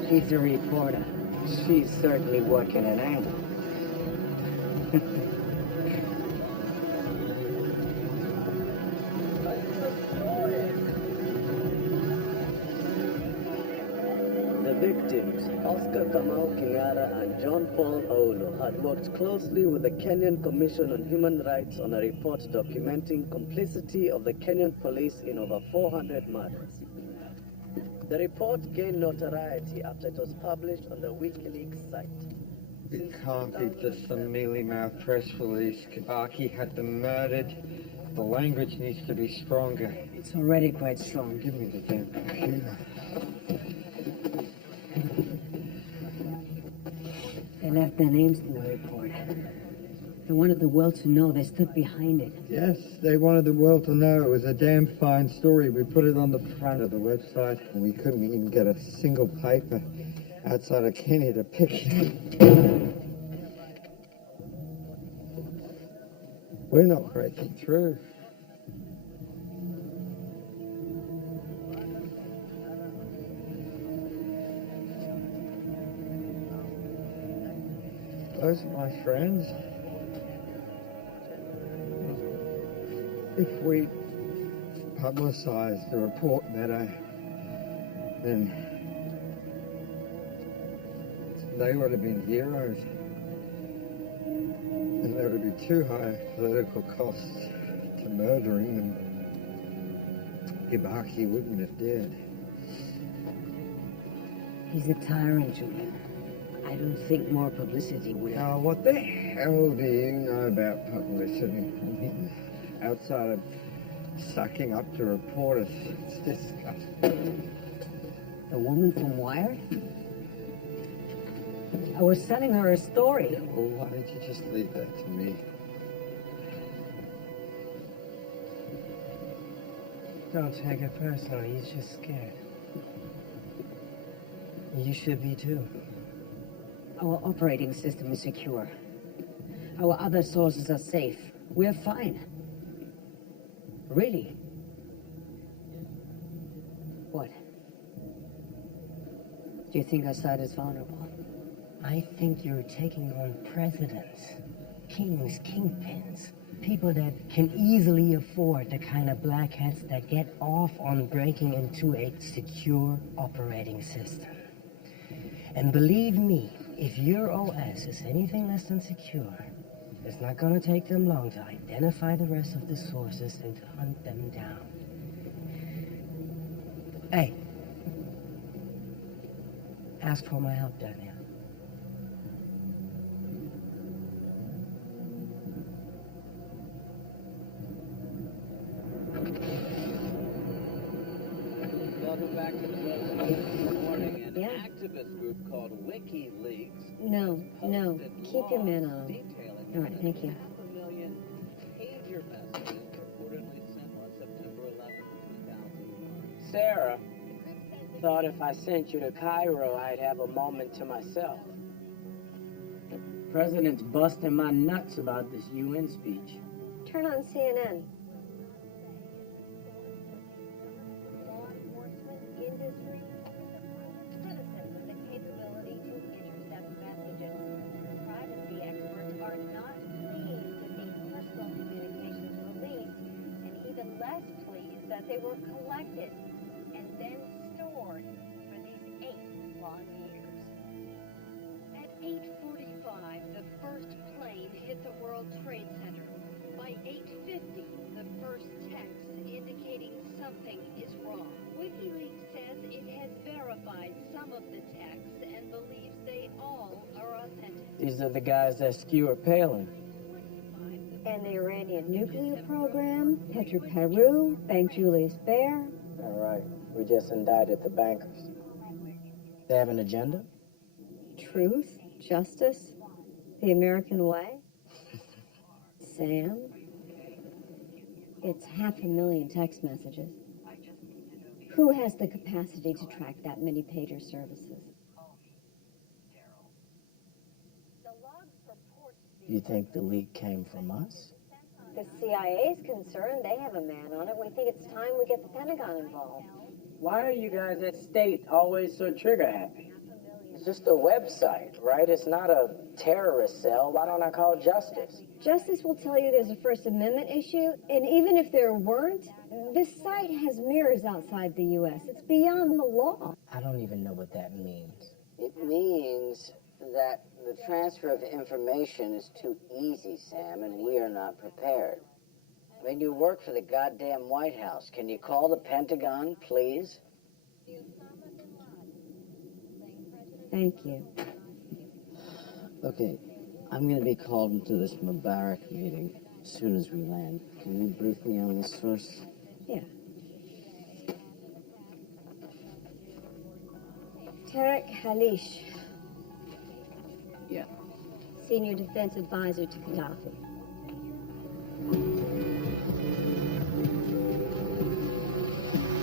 She's a reporter. She's certainly working an angle. The victims, Oscar Kamau Kingara and John Paul Olo, had worked closely with the Kenyan Commission on Human Rights on a report documenting complicity of the Kenyan police in over 400 murders. The report gained notoriety after it was published on the WikiLeaks site. It can't be just a mealy-mouthed press release. Kibaki had them murdered. The language needs to be stronger. It's already quite strong. Give me the damn computer. They left their names in the report. They wanted the world to know they stood behind it. Yes, they wanted the world to know it was a damn fine story. We put it on the front of the website, and we couldn't even get a single paper outside of Kenya to pick it. We're not breaking through. Those are my friends. If we publicized the report better, then they would have been heroes. And there would be too high political costs to murdering them. Kibaki wouldn't have dared. He's a tyrant, Julian. I don't think more publicity will. Now, what the hell do you know about publicity? Outside of sucking up to reporters, it's disgusting. The woman from Wired? I was sending her a story. Well, why don't you just leave that to me? Don't take it personally. He's just scared. You should be too. Our operating system is secure. Our other sources are safe. We're fine. Really? What? Do you think our side is vulnerable? I think you're taking on presidents, kings, kingpins, people that can easily afford the kind of black hats that get off on breaking into a secure operating system. And believe me, if your OS is anything less than secure, it's not going to take them long to identify the rest of the sources and to hunt them down. Hey, ask for my help, Daniel. Welcome back to the This morning, an activist group called WikiLeaks No. Keep your men on. detailing All right, thank you. 500,000 pager messages reportedly sent on September 11, 2001. Sarah thought if I sent you to Cairo, I'd have a moment to myself. The president's busting my nuts about this UN speech. Turn on CNN. Law enforcement, industry, citizens with the capability to intercept messages. Privacy experts are not pleased to see personal communications released, and even less pleased that they were collected and then stored for these 8 long years. At 8:45, the first plane hit the World Trade Center. By 8:50, the first text indicating something is wrong. WikiLeaks says it has verified some of the texts and believes they all are authentic. These are the guys that skewer Palin. And the Iranian nuclear program, Peru, Bank Julius Baer. All right, we just indicted the bankers. They have an agenda? Truth, justice, the American way. Sam, it's 500,000 text messages. Who has the capacity to track that many pager services? You think the leak came from us? The CIA's concerned. They have a man on it. We think it's time we get the Pentagon involved. Why are you guys at State always so trigger happy? It's just a website, right? It's not a terrorist cell. Why don't I call Justice? Justice will tell you there's a First Amendment issue, and even if there weren't, this site has mirrors outside the U.S. It's beyond the law. I don't even know what that means. It means that the transfer of information is too easy, Sam, and we are not prepared. I mean, you work for the goddamn White House. Can you call the Pentagon, please? Thank you. Okay, I'm going to be called into this Mubarak meeting as soon as we land. Can you brief me on this first? Yeah. Tarek Halish. Yeah. Senior Defense Advisor to Gaddafi.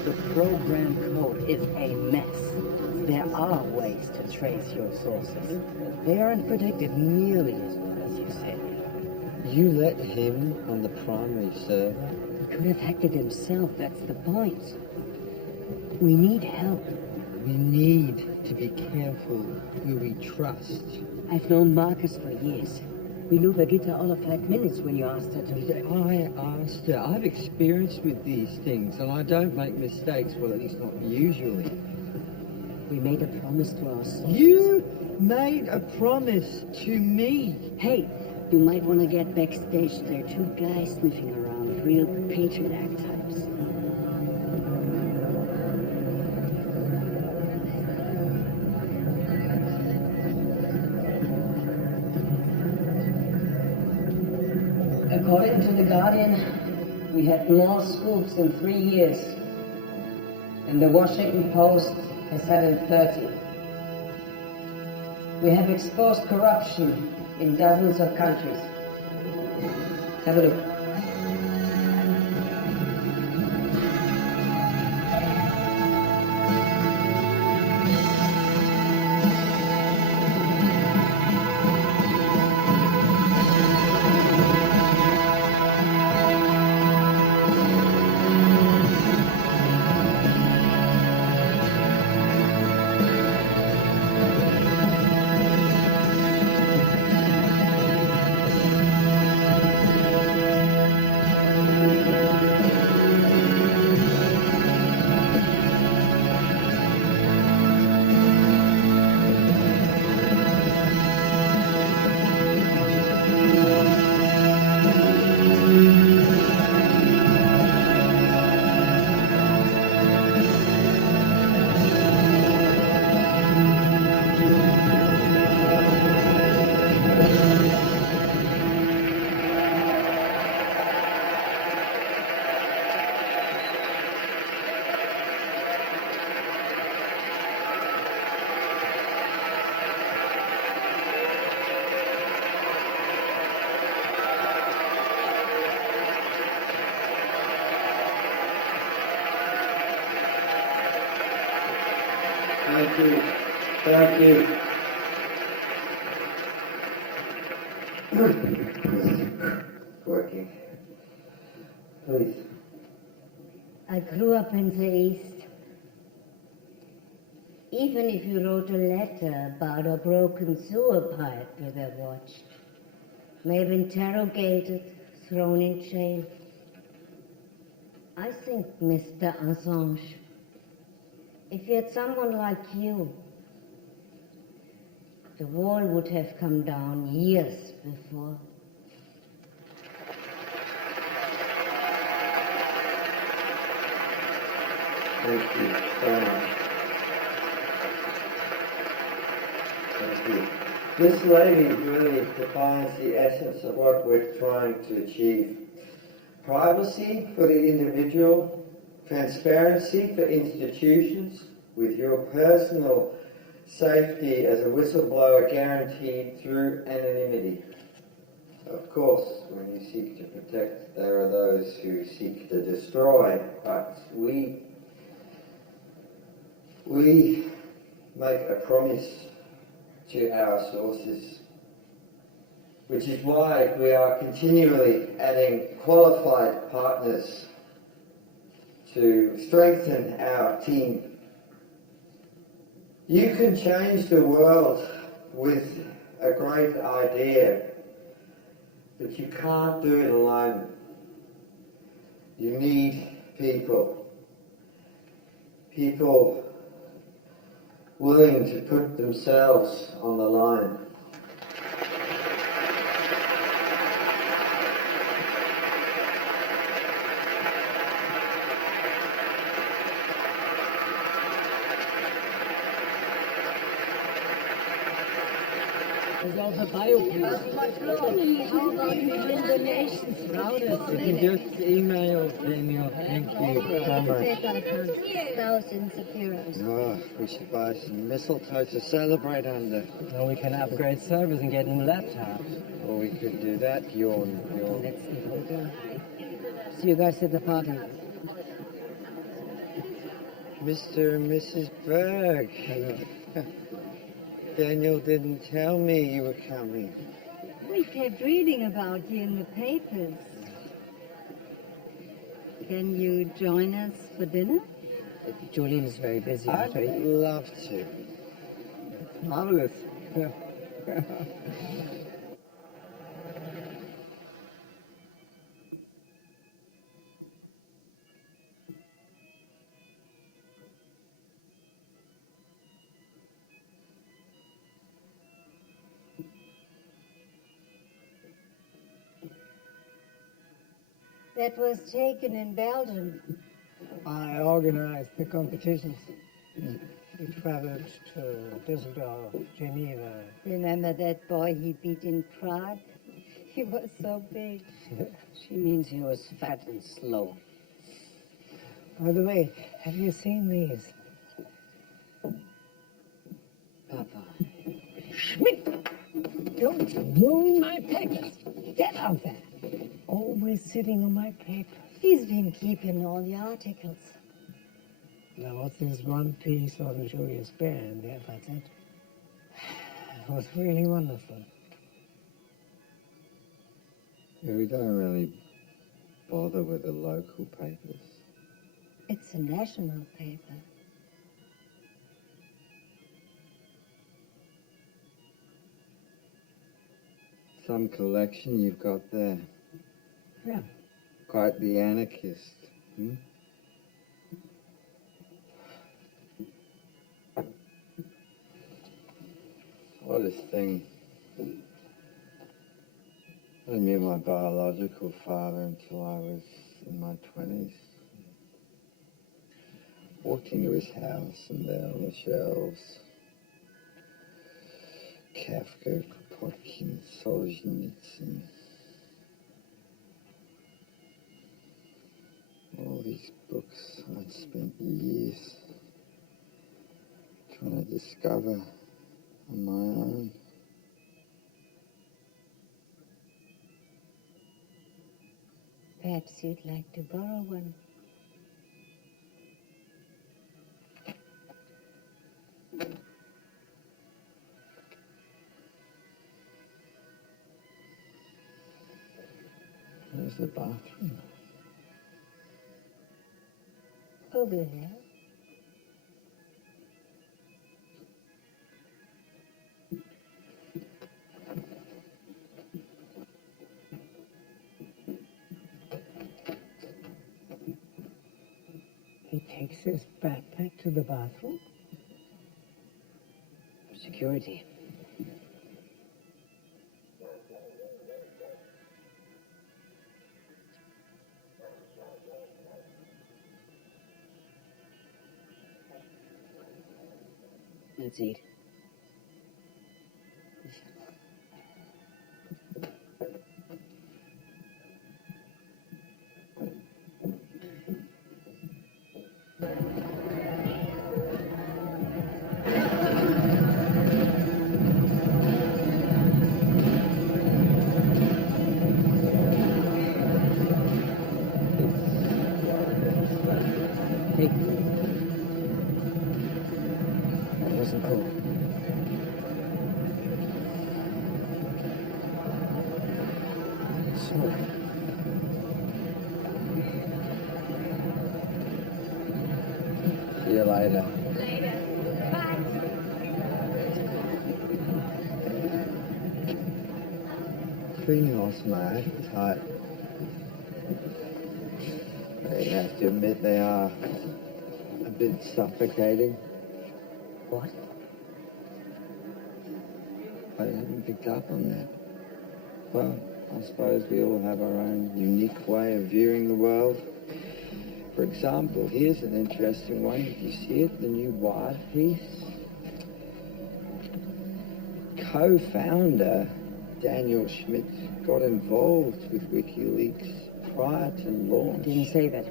The program code is a mess. There are ways to trace your sources. They aren't predicted nearly as well as you said. You let him on the primary server? He could have hacked it himself, that's the point. We need help. We need to be careful who we trust. I've known Marcus for years. We knew Birgitta all of 5 minutes when you asked her to... I asked her. I've experience with these things, and I don't make mistakes, well, at least not usually. We made a promise to ourselves. You made a promise to me. Hey, you might want to get backstage. There are 2 guys sniffing around, real Patriot Act types. According to The Guardian, we had more scoops in 3 years. And the Washington Post has had in 30. We have exposed corruption in dozens of countries. Have a look. Thank you. Thank you. Working. Please. I grew up in the East. Even if you wrote a letter about a broken sewer pipe with a watch, may have interrogated, thrown in jail. I think, Mr. Assange, if you had someone like you, the wall would have come down years before. Thank you so much. Thank you. This lady really defines the essence of what we're trying to achieve. Privacy for the individual, transparency for institutions, with your personal safety as a whistleblower guaranteed through anonymity. Of course, when you seek to protect, there are those who seek to destroy, but we make a promise to our sources, which is why we are continually adding qualified partners to strengthen our team. You can change the world with a great idea, but you can't do it alone. You need people. People willing to put themselves on the line. There's also biofuels. How about you bring the nation's proudest? You can just email Daniel. Thank you so much. Thousands of euros. Oh, we should buy some mistletoe to celebrate under. Or we can upgrade servers and get new laptops. Or we could do that. Your. Let's see what we do. See you guys at the party. Mr. and Mrs. Berg. Daniel didn't tell me you were coming. We kept reading about you in the papers. Can you join us for dinner? Julian is very busy. I'd love to. Marvelous. That was taken in Belgium. I organized the competitions. We traveled to Düsseldorf, Geneva. Remember that boy he beat in Prague? He was so big. She means he was fat and slow. By the way, have you seen these? Papa. Schmidt! Don't ruin my papers. Get out there. Always sitting on my paper. He's been keeping all the articles. Now, what's this one piece on Julius Baer in the FIZ? It was really wonderful. Yeah, we don't really bother with the local papers. It's a national paper. Some collection you've got there. Yeah. Quite the anarchist. What a thing. I knew my biological father until I was in my 20s. Walked into his house and there on the shelves, Kafka, Kropotkin, Solzhenitsyn. All these books I'd spent years trying to discover on my own. Perhaps you'd like to borrow one. Where's the bathroom? Over there. He takes his backpack to the bathroom? Security. Let's eat. Hey. That wasn't cool. Sorry. See you later. Females, mate, tight. You have to admit they are a bit suffocating. What? I haven't picked up on that. Well, I suppose we all have our own unique way of viewing the world. For example, here's an interesting one. Did you see it? The new Wired piece? Co-founder Daniel Schmidt got involved with WikiLeaks prior to launch. Didn't say that.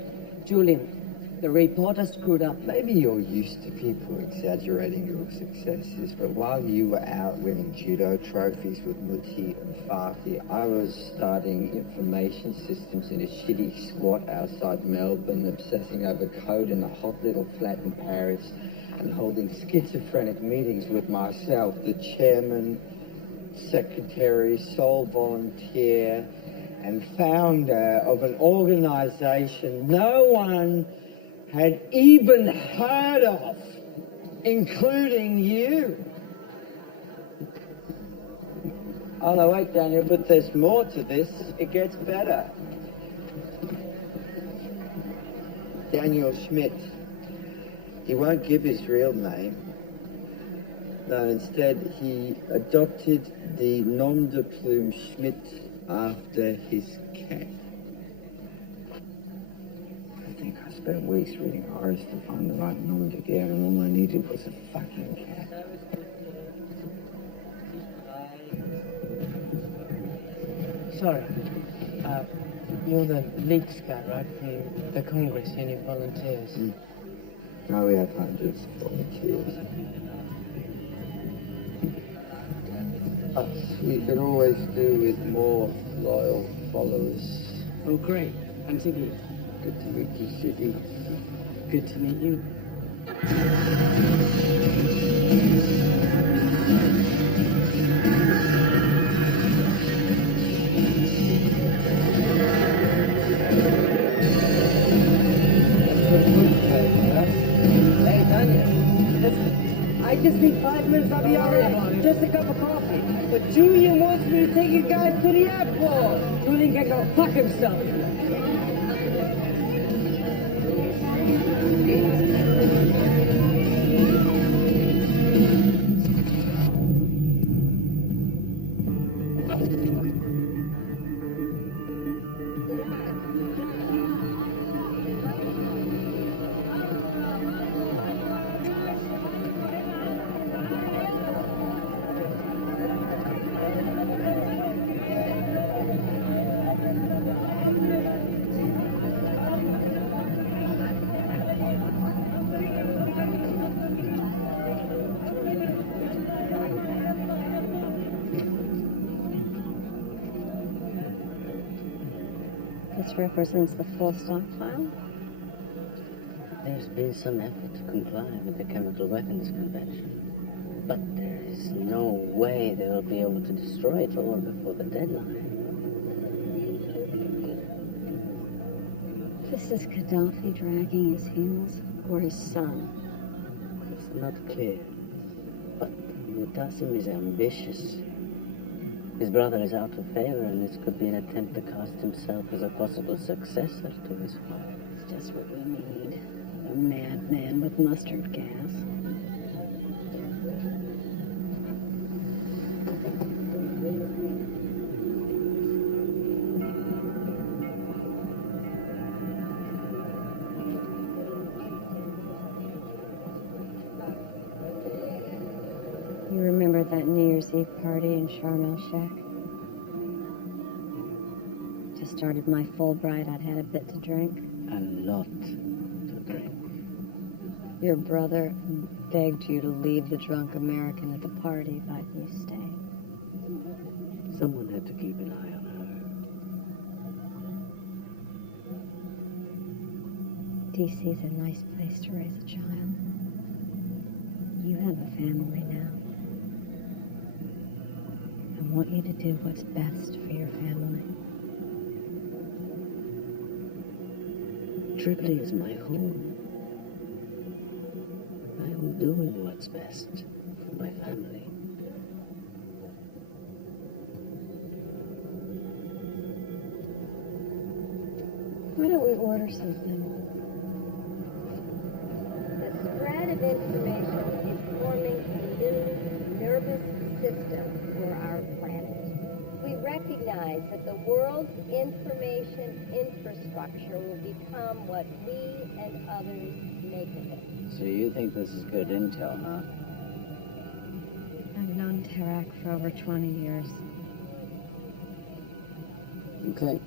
Julian, the reporter screwed up. Maybe you're used to people exaggerating your successes, but while you were out winning judo trophies with Muti and Farki, I was studying information systems in a shitty squat outside Melbourne, obsessing over code in a hot little flat in Paris, and holding schizophrenic meetings with myself, the chairman, secretary, sole volunteer, and founder of an organization no one had even heard of, including you. Oh, no, wait, Daniel, but there's more to this. It gets better. Daniel Schmidt. He won't give his real name. No, instead, he adopted the nom de plume Schmidt after his cat. I think I spent weeks reading Horace to find the right nom de guerre, and all I needed was a fucking cat. Sorry. You're the leaks guy, right? The Congress, you need volunteers. No, we have hundreds of volunteers. But we could always do with more loyal followers. Oh, great. Antigua. Good to meet you, City. Good to meet you. Hey, Tanya, listen, I just need 5 minutes of your already. Just a cup of coffee. But Julian wants me to take you guys to the airport. Julian can go fuck himself. This represents the full stockpile? There's been some effort to comply with the Chemical Weapons Convention, but there is no way they'll be able to destroy it all before the deadline. This is Gaddafi dragging his heels, or his son? It's not clear. But Mutassim is ambitious. His brother is out of favor, and this could be an attempt to cast himself as a possible successor to his father. It's just what we need. A madman with mustard gas. You remember that New Year's Eve party in Sharm el-Sheikh? Just started my Fulbright. I'd had a bit to drink. A lot to drink. Your brother begged you to leave the drunk American at the party, but you stayed. Someone had to keep an eye on her. DC's a nice place to raise a child. You have a family now. I want you to do what's best for your family. Tripoli is my home. I am doing what's best for my family. Why don't we order something? The spread of information is forming a new nervous system for our planet. We recognize that the world's information infrastructure will become what we and others make of it. So you think this is good intel, huh? I've known Tarak for over 20 years. Okay.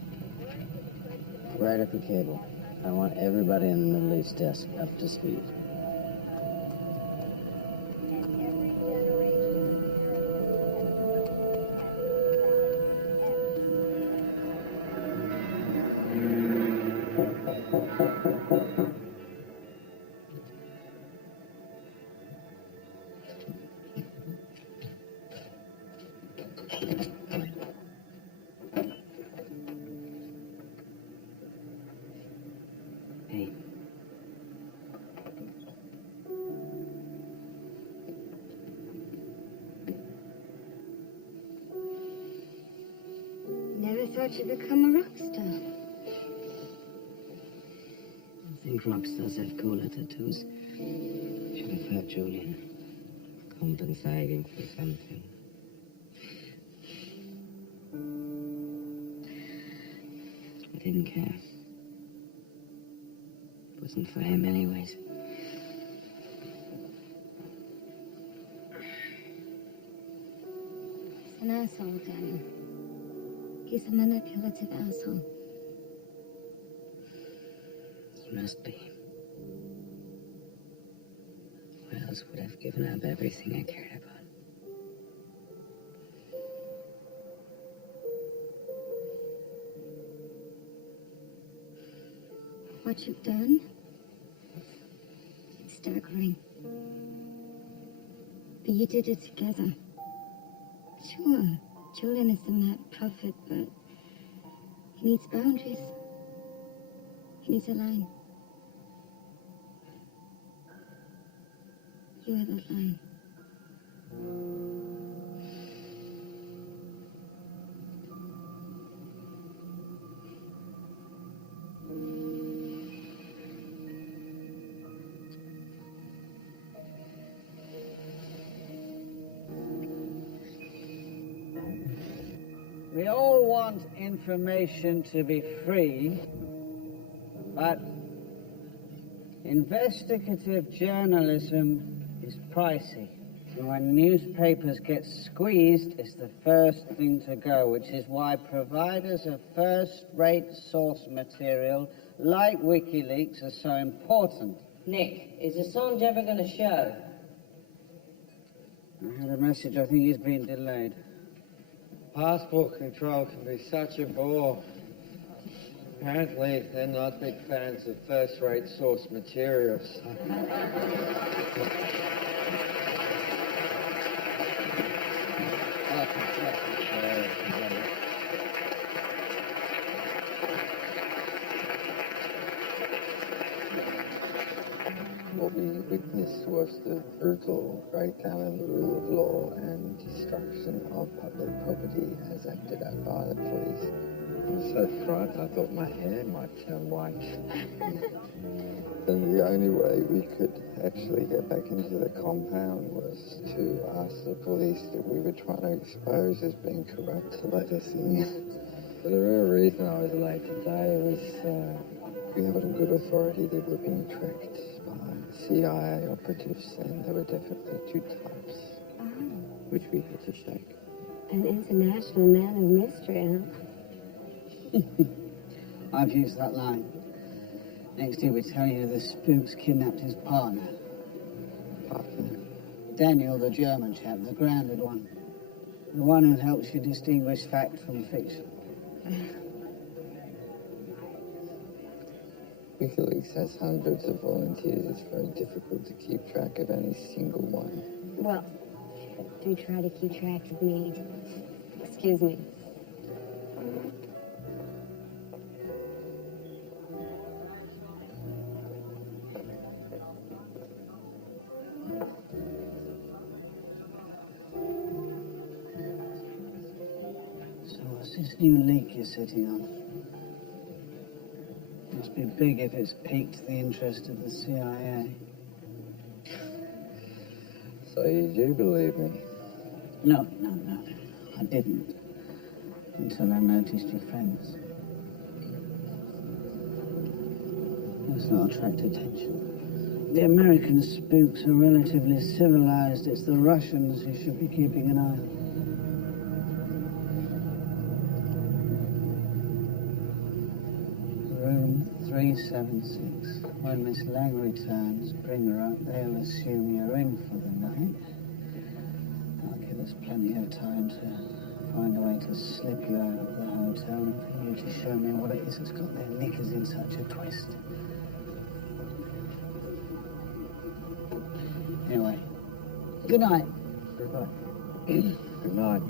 Right up the cable. I want everybody in the Middle East desk up to speed. Hey. Never thought you'd become a rock star. I think rock stars have cooler tattoos. Should have had Julian compensating for something. I didn't care. It wasn't for him anyways. He's an asshole, Daniel. He's a manipulative asshole. He must be. Why else would I have given up everything I cared about? What you've done? It's staggering. But you did it together. Sure, Julian is the mad prophet, but he needs boundaries. He needs a line. You are that line. We all want information to be free, but investigative journalism is pricey. And when newspapers get squeezed, it's the first thing to go, which is why providers of first-rate source material like WikiLeaks are so important. Nick, is Assange ever going to show? I had a message. I think he's been delayed. Passport control can be such a bore. Apparently, they're not big fans of first-rate source materials. was the brutal breakdown in the rule of law and destruction of public property as acted out by the police. I was so frightened I thought my hair might turn white. And the only way we could actually get back into the compound was to ask the police that we were trying to expose as being corrupt to let us in. But the real reason I was late today was we have a good authority that we're being tracked by CIA operatives, and there were definitely 2 types, which we had to shake. An international man of mystery, huh? I've used that line. Next he would tell you the spooks kidnapped his partner. Daniel, the German chap, the grounded one. The one who helps you distinguish fact from fiction. WikiLeaks has hundreds of volunteers. It's very difficult to keep track of any single one. Well, do try to keep track of me. Excuse me. So what's this new leak you're sitting on? Must be big if it's piqued the interest of the CIA. So you do believe me? No. I didn't. Until I noticed your friends. Let's not attract attention. The American spooks are relatively civilized. It's the Russians who should be keeping an eye on. Room 376. When Miss Lang returns, bring her up. They'll assume you're in for the night. I'll give us plenty of time to find a way to slip you out of the hotel and for you to show me what it is that's got their knickers in such a twist. Anyway, good night. Good night. Good night.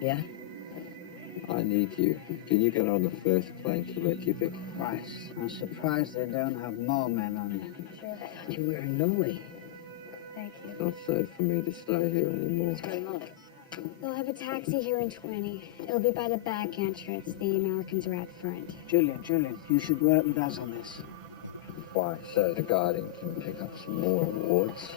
Yeah? I need you. Can you get on the first plane to Reykjavik? Right. I'm surprised they don't have more men on it. Sure that. You were in Norway. Thank you. It's not safe for me to stay here anymore. They'll have a taxi here in 20. It'll be by the back entrance. The Americans are out front. Julian, you should work with us on this. Why? So the Guardian can pick up some more awards.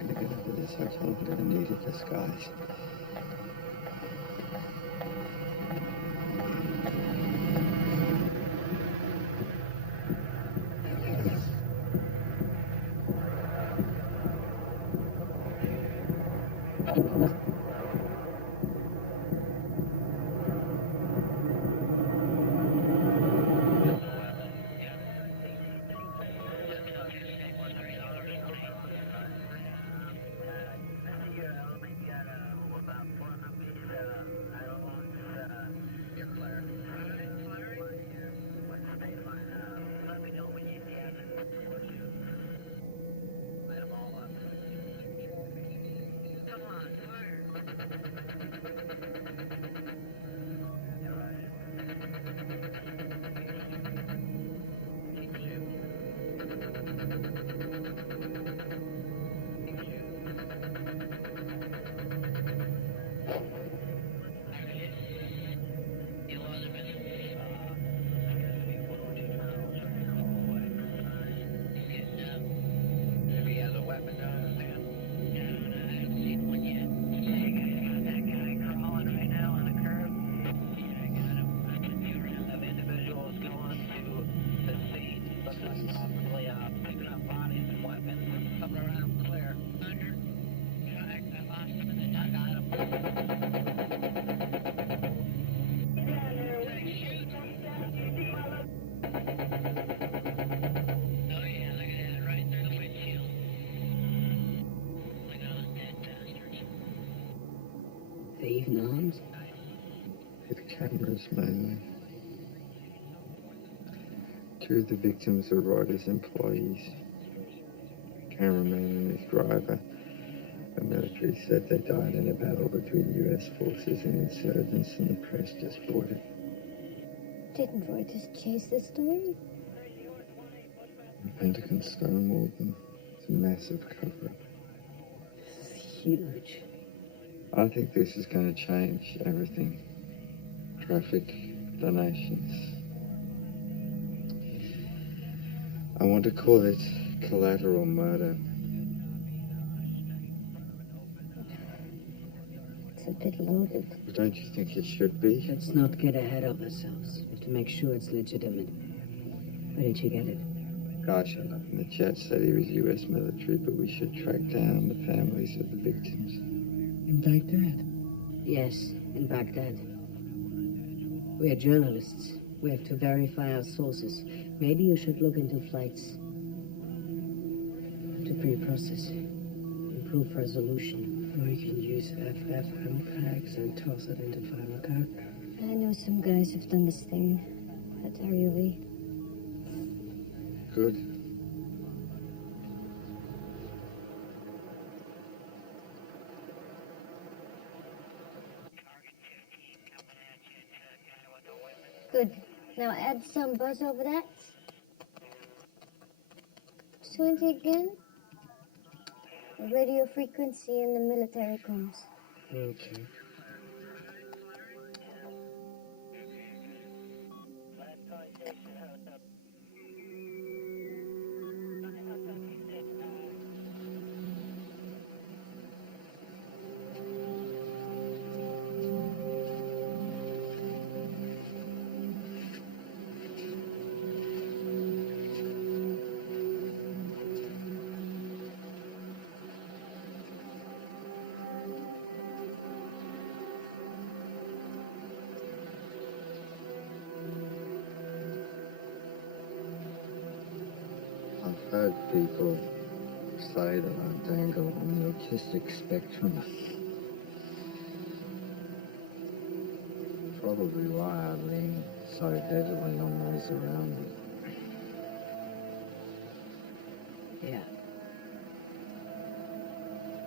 I'm gonna get into this hotel. I'm gonna need a disguise. they even armed? With cameras, mainly. 2 of the victims were Ryder's employees. Cameraman and his driver. The military said they died in a battle between US forces and insurgents, and the press just bought it. Didn't Reuters chase this story? The Pentagon stonewalled them. It's a massive cover-up. This is huge. I think this is going to change everything. Traffic, donations. I want to call it collateral murder. It's a bit loaded. Don't you think it should be? Let's not get ahead of ourselves. We have to make sure it's legitimate. Where did you get it? Guy showed up in the chat, said he was US military, but we should track down the families of the victims. In Baghdad? Yes, in Baghdad. We are journalists. We have to verify our sources. Maybe you should look into flights. To pre-process. Improve resolution. Or we can use FF MPEGs and toss it into Final Cut. I know some guys who've done this thing at RUV. Good. Good. Now add some buzz over that. 20 again. The radio frequency and the military comms. Okay. I've heard people say that I dangle on the autistic spectrum. Probably why I lean so heavily on those around me. Yeah.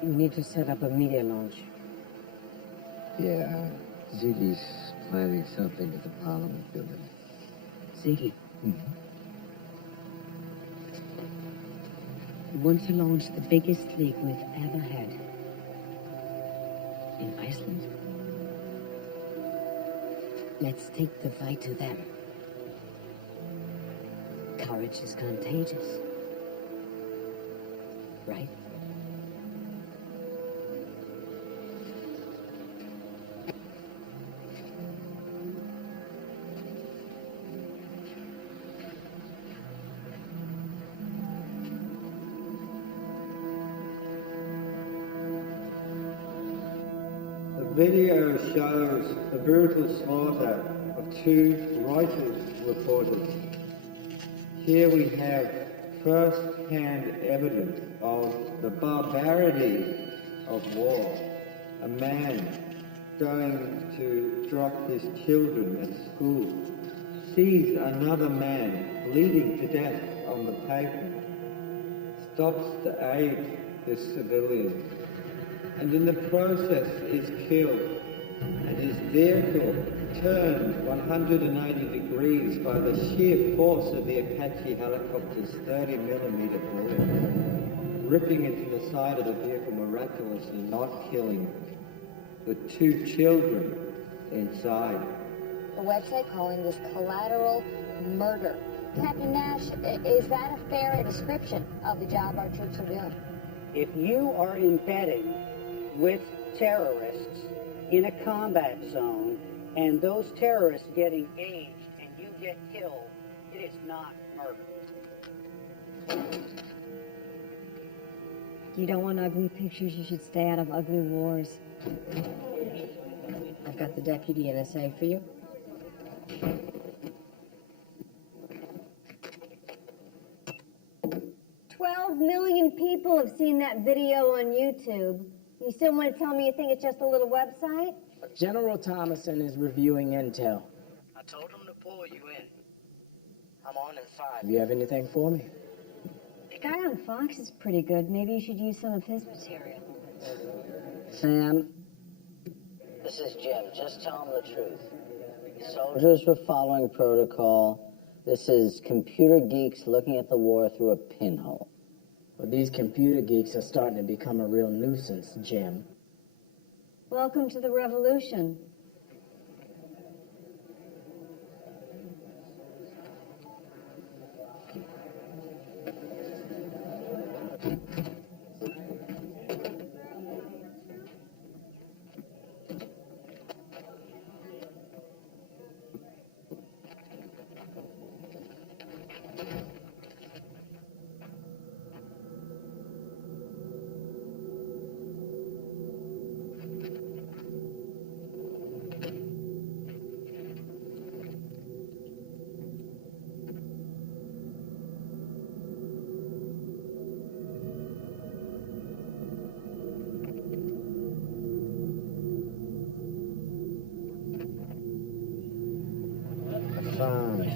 You need to set up a media launch. Yeah, Ziggy's planning something at the Parliament building. Ziggy? Mm-hmm. We want to launch the biggest league we've ever had. In Iceland? Let's take the fight to them. Courage is contagious. Right? The video shows the brutal slaughter of 2 Reuters reporters. Here we have first-hand evidence of the barbarity of war. A man going to drop his children at school sees another man bleeding to death on the pavement, stops to aid this civilian, and in the process is killed, and his vehicle turned 180 degrees by the sheer force of the Apache helicopter's 30mm bullet, ripping into the side of the vehicle, miraculously not killing the 2 children inside. The website calling this collateral murder. Captain Nash, is that a fair description of the job our troops are doing? If you are embedding with terrorists in a combat zone and those terrorists get engaged and you get killed, it is not murder. You don't want ugly pictures, you should stay out of ugly wars. I've got the deputy NSA for you. $12 million people have seen that video on YouTube. You still want to tell me you think it's just a little website? General Thomason is reviewing intel. I told him to pull you in. I'm on in 5. Do you have anything for me? The guy on Fox is pretty good. Maybe you should use some of his material. Sam, this is Jim. Just tell him the truth. Soldiers were following protocol. This is computer geeks looking at the war through a pinhole. Well, these computer geeks are starting to become a real nuisance, Jim. Welcome to the revolution.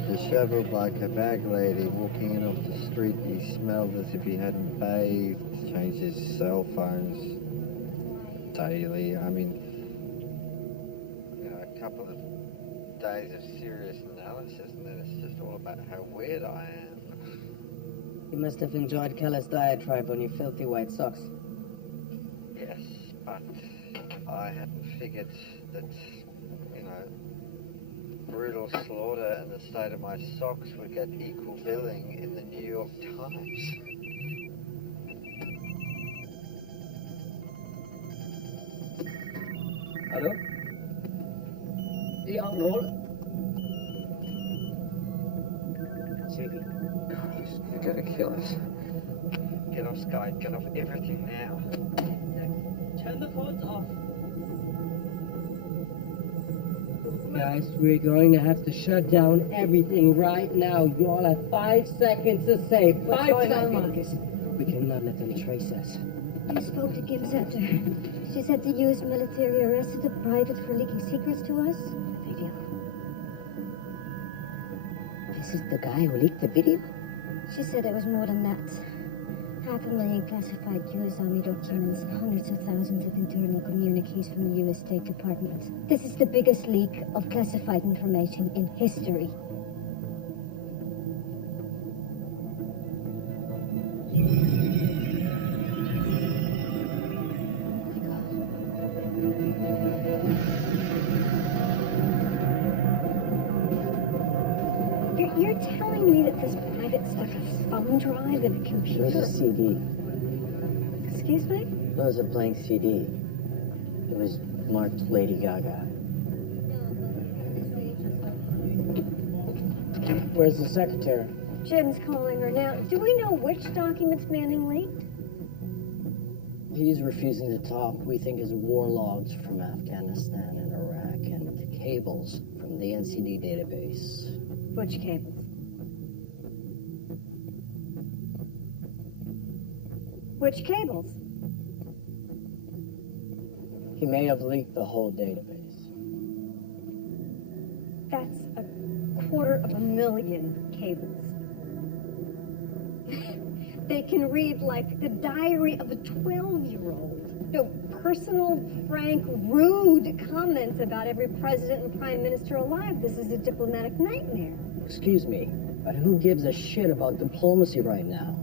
Disheveled like a bag lady, walking in off the street. He smelled as if he hadn't bathed, changed his cell phones daily. I mean, you know, a couple of days of serious analysis and then it's just all about how weird I am. You must have enjoyed Keller's diatribe on your filthy white socks. Yes, but I hadn't figured that, you know, brutal slaughter and the state of my socks would get equal billing in the New York Times. Hello? The on roll? Christ, you're gonna kill us. Get off Skype, get off everything now. Turn the phones off. Guys, we're going to have to shut down everything right now. You all have 5 seconds to save. What's going on, Marcus? We cannot let them trace us. I spoke to Gimzetter. She said the U.S. military arrested a private for leaking secrets to us. Video. This is the guy who leaked the video? She said it was more than that. 500,000 classified U.S. Army documents, hundreds of thousands of internal communiques from the U.S. State Department. This is the biggest leak of classified information in history. You're telling me that this private stuck a thumb drive in a computer? It was a CD. Excuse me? It was a blank CD. It was marked Lady Gaga. Where's the secretary? Jim's calling her now. Do we know which documents Manning leaked? He's refusing to talk. We think his war logs from Afghanistan and Iraq and cables from the NCD database. Which cables? Which cables? He may have leaked the whole database. That's 250,000 cables. They can read like the diary of a 12-year-old. No, personal, frank, rude comments about every president and prime minister alive. This is a diplomatic nightmare. Excuse me, but who gives a shit about diplomacy right now?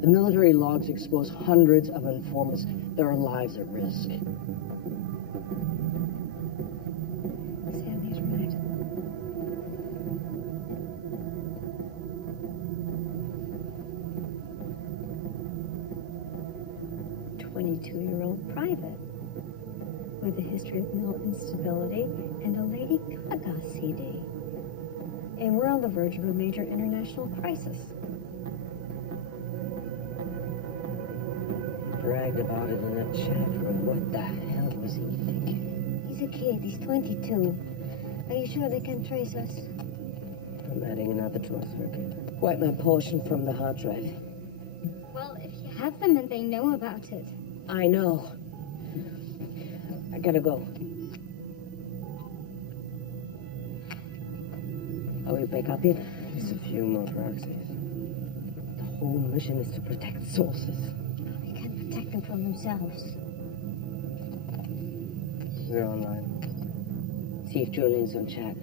The military logs expose hundreds of informants. There are lives at risk. Sammy's right. A 22-year-old private with a history of mental instability and a Lady Gaga CD. And we're on the verge of a major international crisis. Bragged about it in a chat room. What the hell was he thinking? He's a kid. He's 22. Are you sure they can trace us? I'm adding another to our circuit. Wipe my portion from the hard drive. Well, if you have them and they know about it. I know. I gotta go. Are we back up yet? Just a few more proxies. The whole mission is to protect sources. We can't protect them from themselves. We're online. See if Julian's on chat.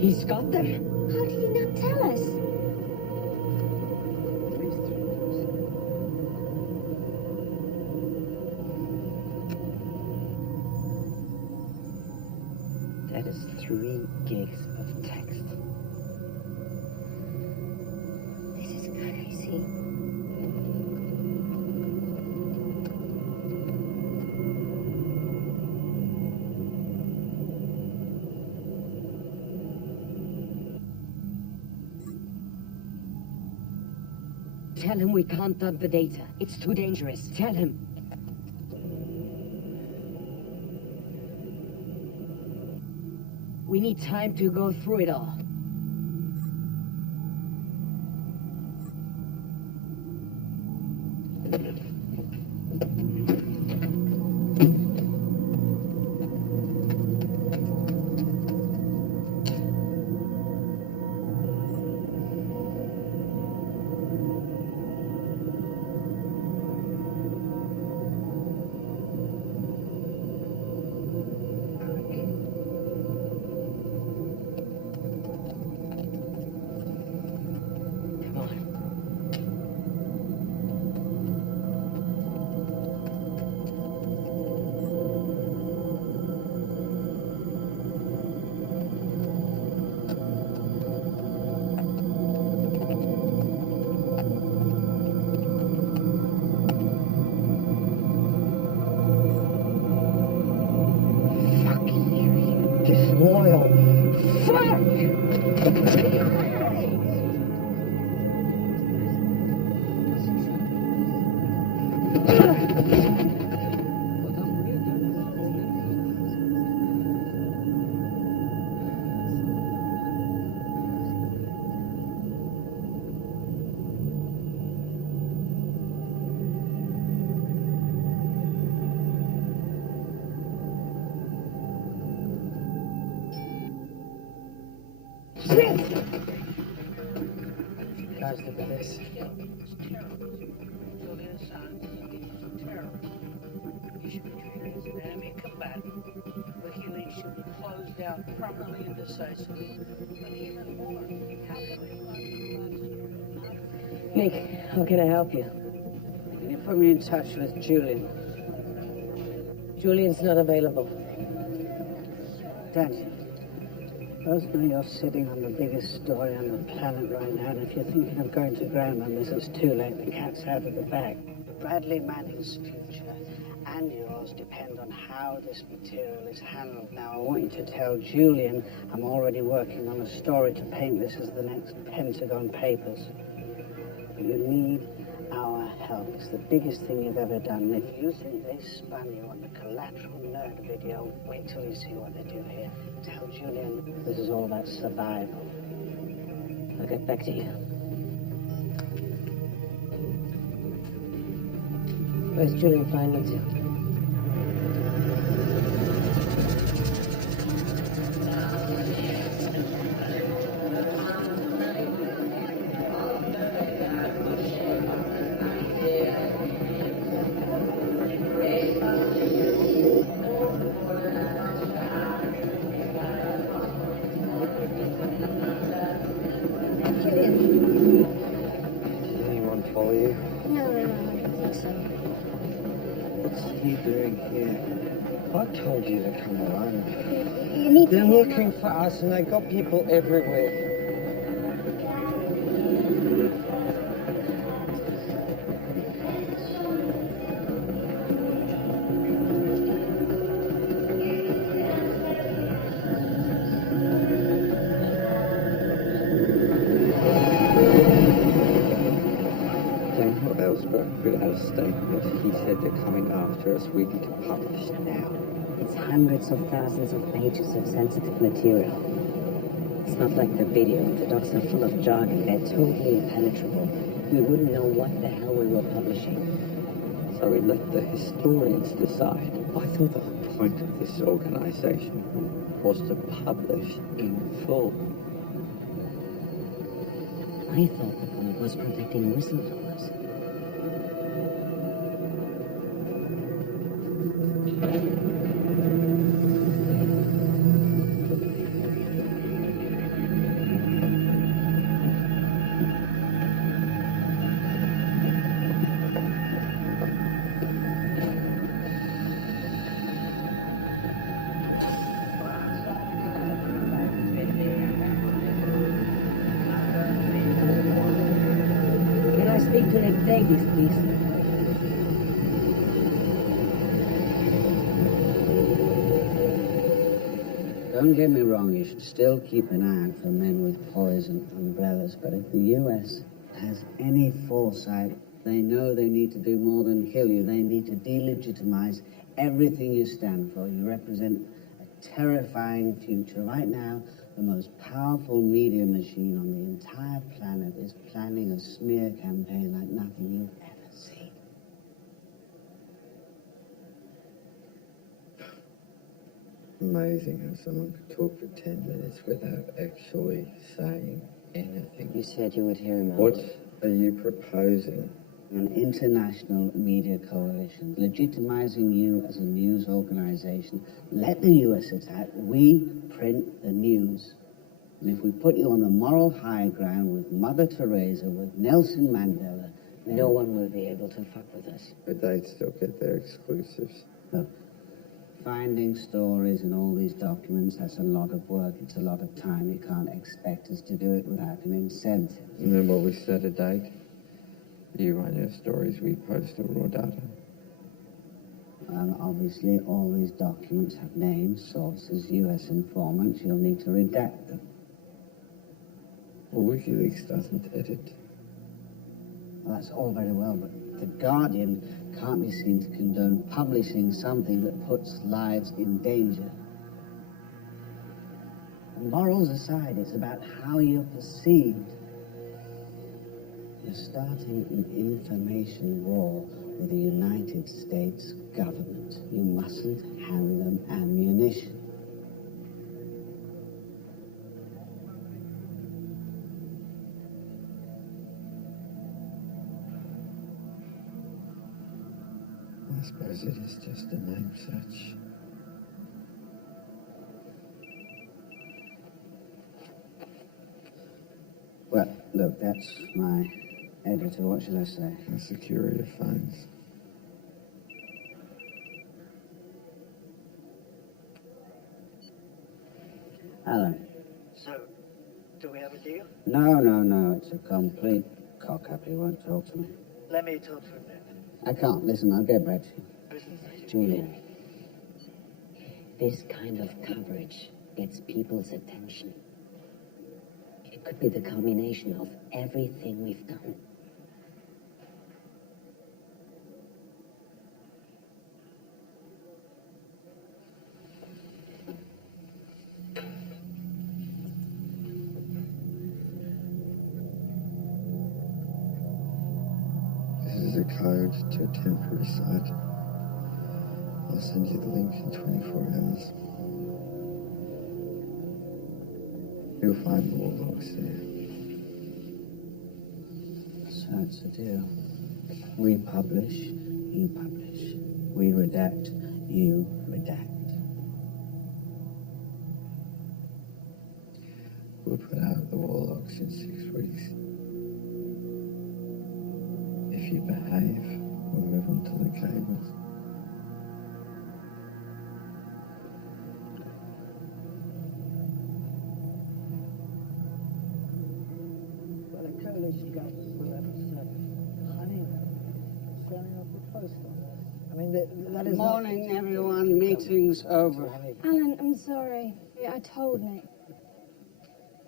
He's got them. How did he not tell us? That is 3 gigs of text. This is crazy. Tell him we can't dump the data. It's too dangerous. Tell him. We need time to go through it all. Disloyal. Fuck! Guys, look at this. He should be treated as an enemy combatant. WikiLeaks should be closed down permanently and decisively. But even more, how can we Nick, how can I help you? Can you put me in touch with Julian? Julian's not available. Dad, both know you're sitting on the biggest story on the planet right now, and if you're thinking of going to ground on this, it's too late. The cat's out of the bag. Bradley Manning's future and yours depend on how this material is handled. Now, I want you to tell Julian I'm already working on a story to paint this as the next Pentagon Papers. But you need our help. It's the biggest thing you've ever done. And if you think they spun you on the Collateral Nerd video, wait till you see what they do here. Tell Julian this is all about survival. I'll get back to you. Where's Julian flying me to? Anyone follow you? No, I don't think so. What's he doing here? I told you to come alone. You need They're looking for us, and they got people everywhere. Put out a statement. He said they're coming after us. We need to publish now. It's hundreds of thousands of pages of sensitive material. It's not like the video. The docs are full of jargon. They're totally impenetrable. We wouldn't know what the hell we were publishing. So we let the historians decide. I thought the whole point of this organization was to publish in full. I thought the point was protecting whistleblowers. Speak to Nick Davies, please. Don't get me wrong, you should still keep an eye out for men with poison umbrellas, but if the US has any foresight, they know they need to do more than kill you. They need to delegitimize everything you stand for. You represent a terrifying future. Right now, the most powerful media machine on the entire planet is planning a smear campaign like nothing you've ever seen. Amazing how someone could talk for 10 minutes without actually saying anything. You said you would hear him out. What are you proposing? An international media coalition, legitimizing you as a news organization. Let the US attack. We print the news. And if we put you on the moral high ground with Mother Teresa, with Nelson Mandela, no one will be able to fuck with us. But they'd still get their exclusives. Look, finding stories in all these documents, that's a lot of work. It's a lot of time. You can't expect us to do it without an incentive. And then what we set a date? You run your stories, we post the raw data. And obviously all these documents have names, sources, US informants. You'll need to redact them. Well, WikiLeaks doesn't edit. Well, that's all very well, but The Guardian can't be seen to condone publishing something that puts lives in danger. And morals aside, it's about how you're perceived. You're starting an information war with the United States government. You mustn't hand them ammunition. I suppose it is just a name search. Well, look, that's my editor. What should I say? The security of phones. Alan. So, do we have a deal? No. It's a complete cock-up. He won't talk to me. Let me talk to him then. I can't. Listen, I'll get back to you. Julian, this kind of coverage gets people's attention. It could be the culmination of everything we've done. This is a code to a temporary site. I'll send you the link in 24 hours. You'll find more logs there. So it's a deal. We publish, you publish. We redact, you redact. We'll put out the war logs in 6 weeks. If you behave, we'll move on to the cables. fish guts for episode. Honey, selling off the post office. I mean, that is morning, everyone. Meeting's over. Alan, I'm sorry. Yeah, I told Nick.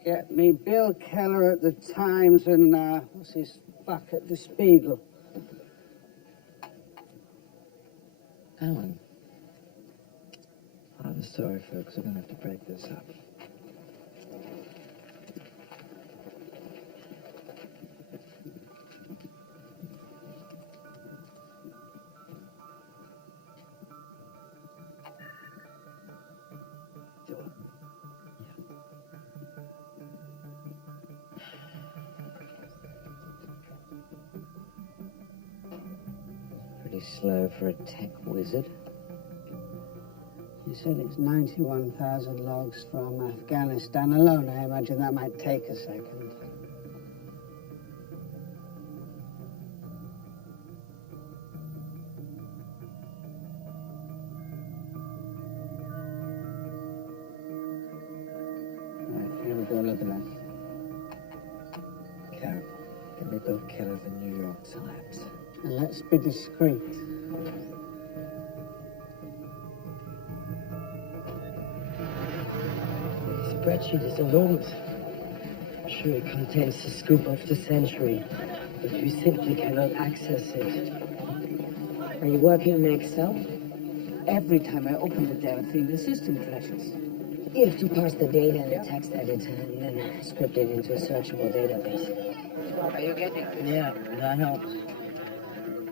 Get me Bill Keller at the Times and, what's his fuck at the Spiegel. Alan. I'm sorry, folks. We're going to have to break this up. Pretty slow for a tech wizard. You said it's 91,000 logs from Afghanistan alone. I imagine that might take a second. Right, here we go, look at that. Careful. Get me Bill Keller, the New York Times. And let's be discreet. The spreadsheet is enormous. I'm sure it contains the scoop of the century, but you simply cannot access it. Are you working in Excel? Every time I open the damn thing, the system crashes. You have to parse the data in a text editor and then script it into a searchable database. Are you getting it? Yeah, that helps.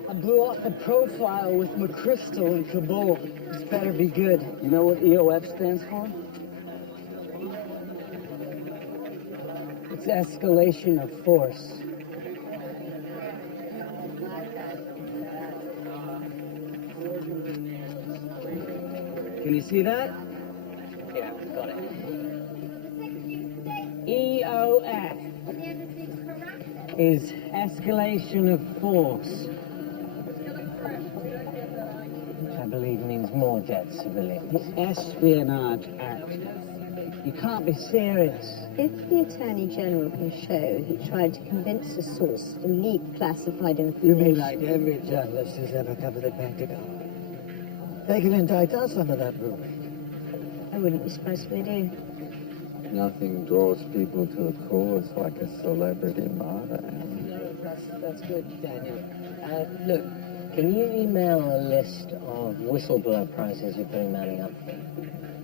I blew off a profile with McChrystal in Kabul. This better be good. You know what EOF stands for? It's escalation of force. Can you see that? Yeah, got it. EOF is escalation of force. Which I believe means more dead civilians. The Espionage Act. You can't be serious. If the Attorney General can show he tried to convince a source to leak classified information... You mean like every journalist who's ever covered the Pentagon? They can indict us under that rule. I wouldn't be surprised if they do. Nothing draws people to a cause like a celebrity martyr. That's good, Daniel. Look, can you email a list of whistleblower prizes you've been manning up?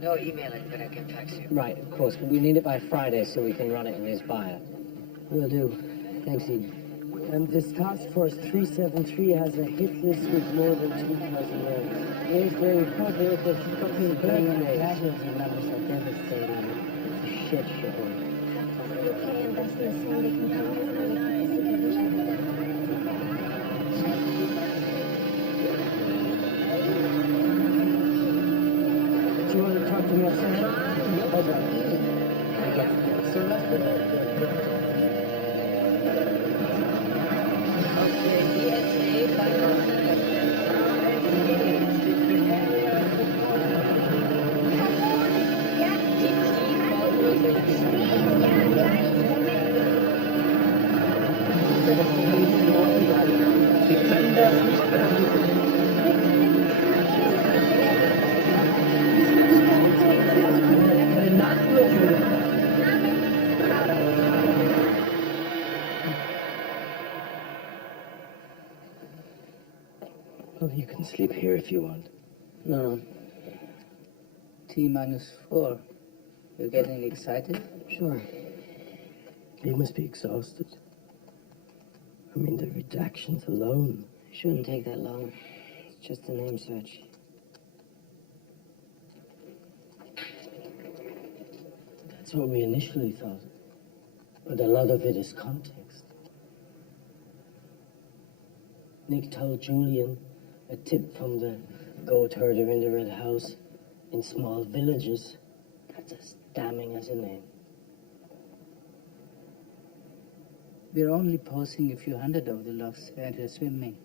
No emailing, but I can fax you. Right, of course, but we need it by Friday so we can run it in his bio. Will do. Thanks, Eden. And this Task Force 373 has a hit list with more than 2,000 names. Here's the report here that fucking birthday. Casualty numbers are devastating. It's a shit show. Okay, and that's the Sandy component supervision. Do you want to talk to me outside? Hold on. Okay. So let's put Oh, you can sleep here if you want. No. T-4. You're getting excited? Sure. You must be exhausted. I mean, the redactions alone. It shouldn't take that long. It's just a name search. That's what we initially thought. But a lot of it is context. Nick told Julian a tip from the goat herder in the red house in small villages. That's as damning as a name. We're only posting a few hundred of the logs into a swim lane.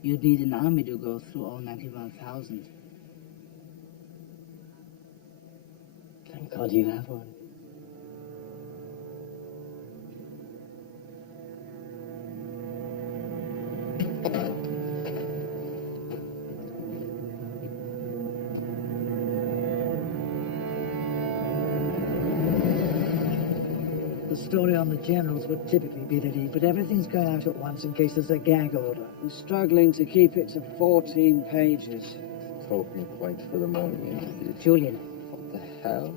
You'd need an army to go through all 91,000. Thank God you have one. The story on the generals would typically be the lead, but everything's going out at once in case there's a gag order. I'm struggling to keep it to 14 pages. Talking points for the morning interview. Julian. What the hell?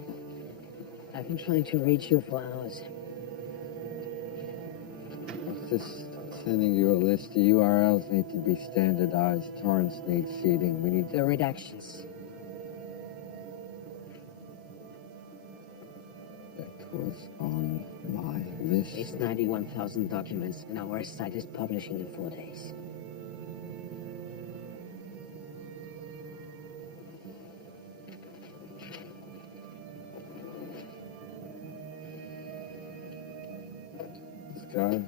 I've been trying to reach you for hours. What's this? Sending you a list. The URLs need to be standardized. Torrents need seeding. We need the redactions. That was on my list. It's 91,000 documents, and our site is publishing in 4 days. Let's go.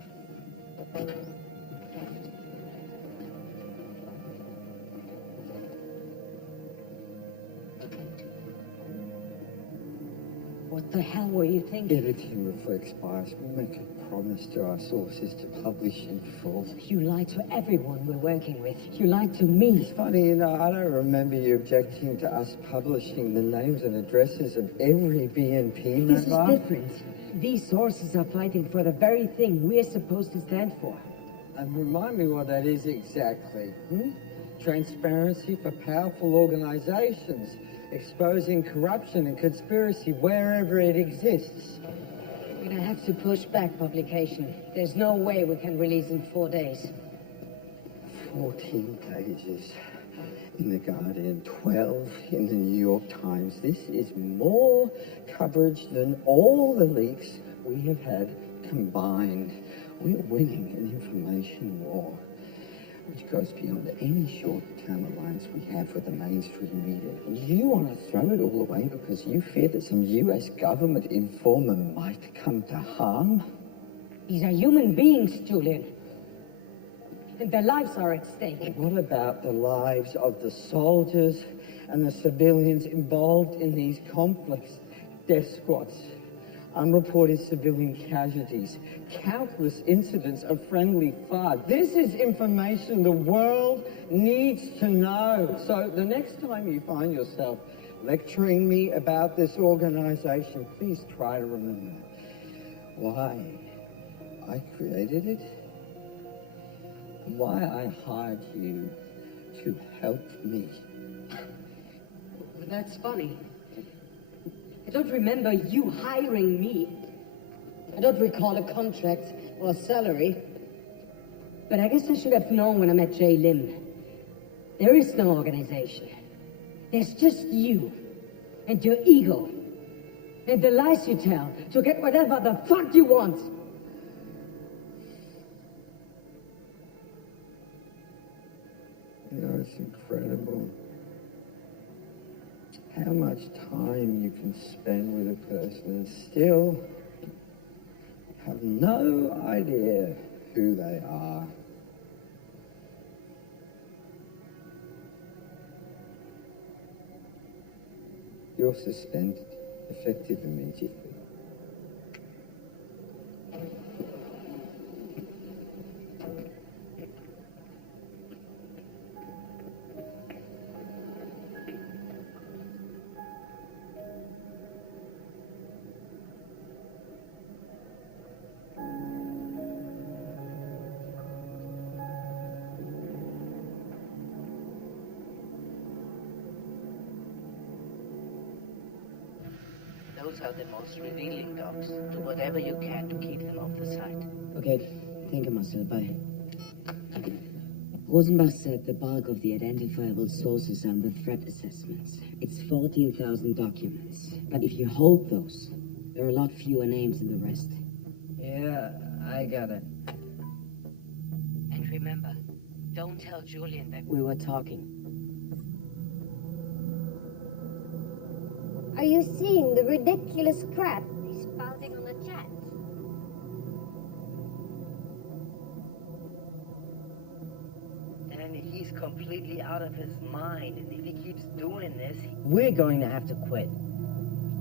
What the hell were you thinking? Editing reflects bias. We make a promise to our sources to publish in full. You lied to everyone we're working with. You lied to me. It's funny, I don't remember you objecting to us publishing the names and addresses of every BNP member. This is different. These sources are fighting for the very thing we're supposed to stand for. And remind me what that is exactly. Transparency for powerful organizations, exposing corruption and conspiracy wherever it exists. We're gonna have to push back publication. There's no way we can release in 4 days. 14 pages in The Guardian, 12 in the New York Times. This is more coverage than all the leaks we have had combined. We're winning an information war, which goes beyond any short-term alliance we have with the mainstream media. You want to throw it all away because you fear that some US government informer might come to harm? These are human beings, Julian. And their lives are at stake. What about the lives of the soldiers and the civilians involved in these conflicts? Death squads, unreported civilian casualties, countless incidents of friendly fire. This is information the world needs to know. So the next time you find yourself lecturing me about this organization, please try to remember why I created it, and why I hired you to help me. Well, that's funny. I don't remember you hiring me. I don't recall a contract or salary. But I guess I should have known when I met Jay Lim. There is no organization. There's just you and your ego and the lies you tell to get whatever the fuck you want. You know, it's incredible how much time you can spend with a person and still have no idea who they are. You're suspended, effective immediately. Those are the most revealing dogs. Do whatever you can to keep them off the site. Okay, think of myself. Rosenbach said the bulk of the identifiable sources are in the threat assessments. It's 14,000 documents. But if you hold those, there are a lot fewer names than the rest. Yeah, I got it. And remember, don't tell Julian that we were talking. Are you seeing the ridiculous crap he's spouting on the chat? And he's completely out of his mind. And if he keeps doing this, We're going to have to quit.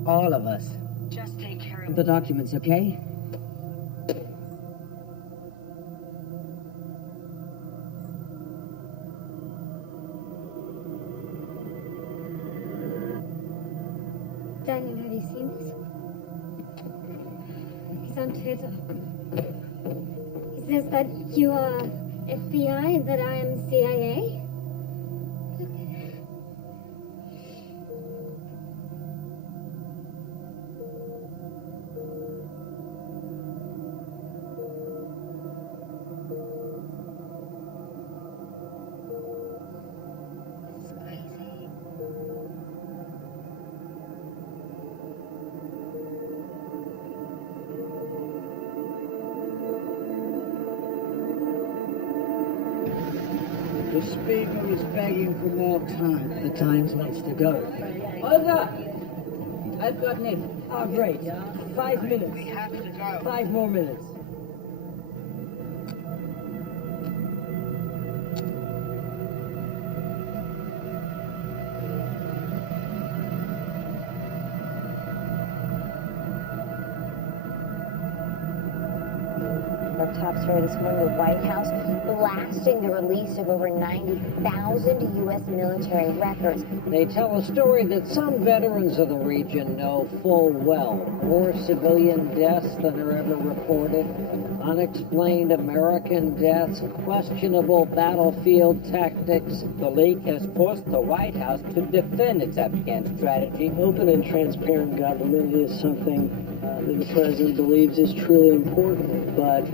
All of us. Just take care of the documents, okay? Daniel, have you seen this? He's on Twitter. He says that you are FBI and that I am CIA. The Spiegel is begging for more time. The Times wants to go. Olga! I've got Nick. Oh, great. 5 minutes. We have to go. 5 more minutes. Our top story this morning, the White House blasting the release of over 90,000 U.S. military records. They tell a story that some veterans of the region know full well. More civilian deaths than are ever reported, unexplained American deaths, questionable battlefield tactics. The leak has forced the White House to defend its Afghan strategy. Open and transparent government is something that the president believes is truly important, but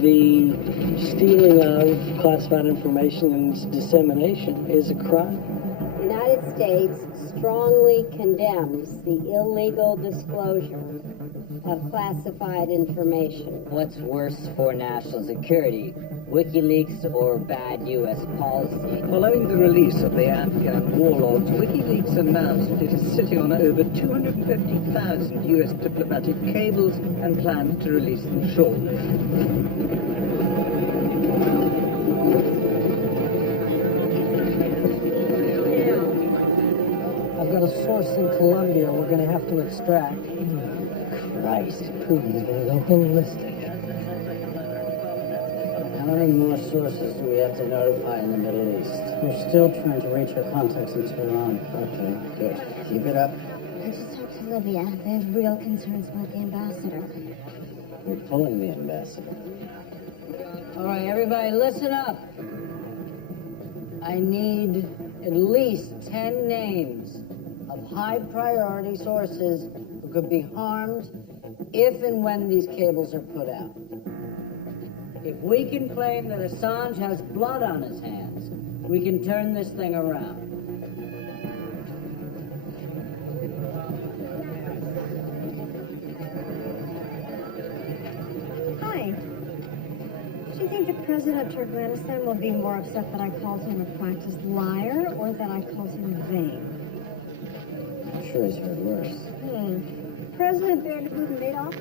the stealing of classified information and its dissemination is a crime. The United States strongly condemns the illegal disclosure of classified information. What's worse for national security, WikiLeaks or bad U.S. policy? Following the release of the Afghan war logs, WikiLeaks announced it is sitting on over 250,000 U.S. diplomatic cables and plans to release them shortly. I've got a source in Colombia we're going to have to extract. Christ, Putin's going to go ballistic. How many more sources do we have to notify in the Middle East? We're still trying to reach our contacts in Tehran. Okay, good. Keep it up. I just talked to Libya. They have real concerns about the ambassador. We're pulling the ambassador. All right, everybody, listen up. I need at least 10 names of high-priority sources who could be harmed if and when these cables are put out. If we can claim that Assange has blood on his hands, we can turn this thing around. Hi. Do you think the president of Turkmenistan will be more upset that I called him a practiced liar or that I called him vain? I'm sure he's heard worse. President Bernard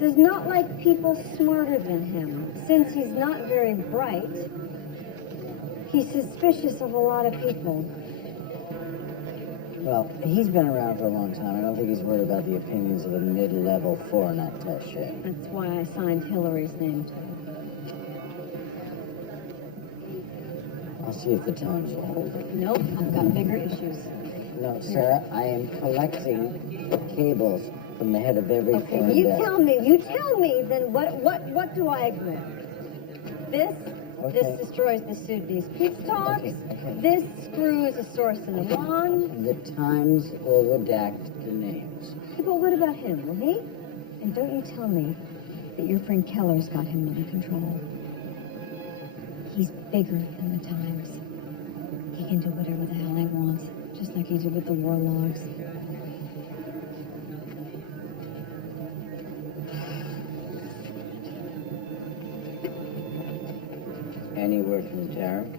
does not like people smarter than him. Since he's not very bright, he's suspicious of a lot of people. Well, he's been around for a long time. I don't think he's worried about the opinions of a mid-level foreign attaché. That's why I signed Hillary's name to it. I'll see if the Times will hold it. Nope, I've got bigger issues. No, Sarah, I am collecting cables from the head of every foreign You desk. tell me, then what do I ignore? This destroys the Sudanese peace talks. Okay. This screws a source in Iran. The Times will redact the names. But what about him, will he? And don't you tell me that your friend Keller's got him under control. He's bigger than the Times. He can do whatever the hell he wants, just like he did with the war logs. Any word from Tarek?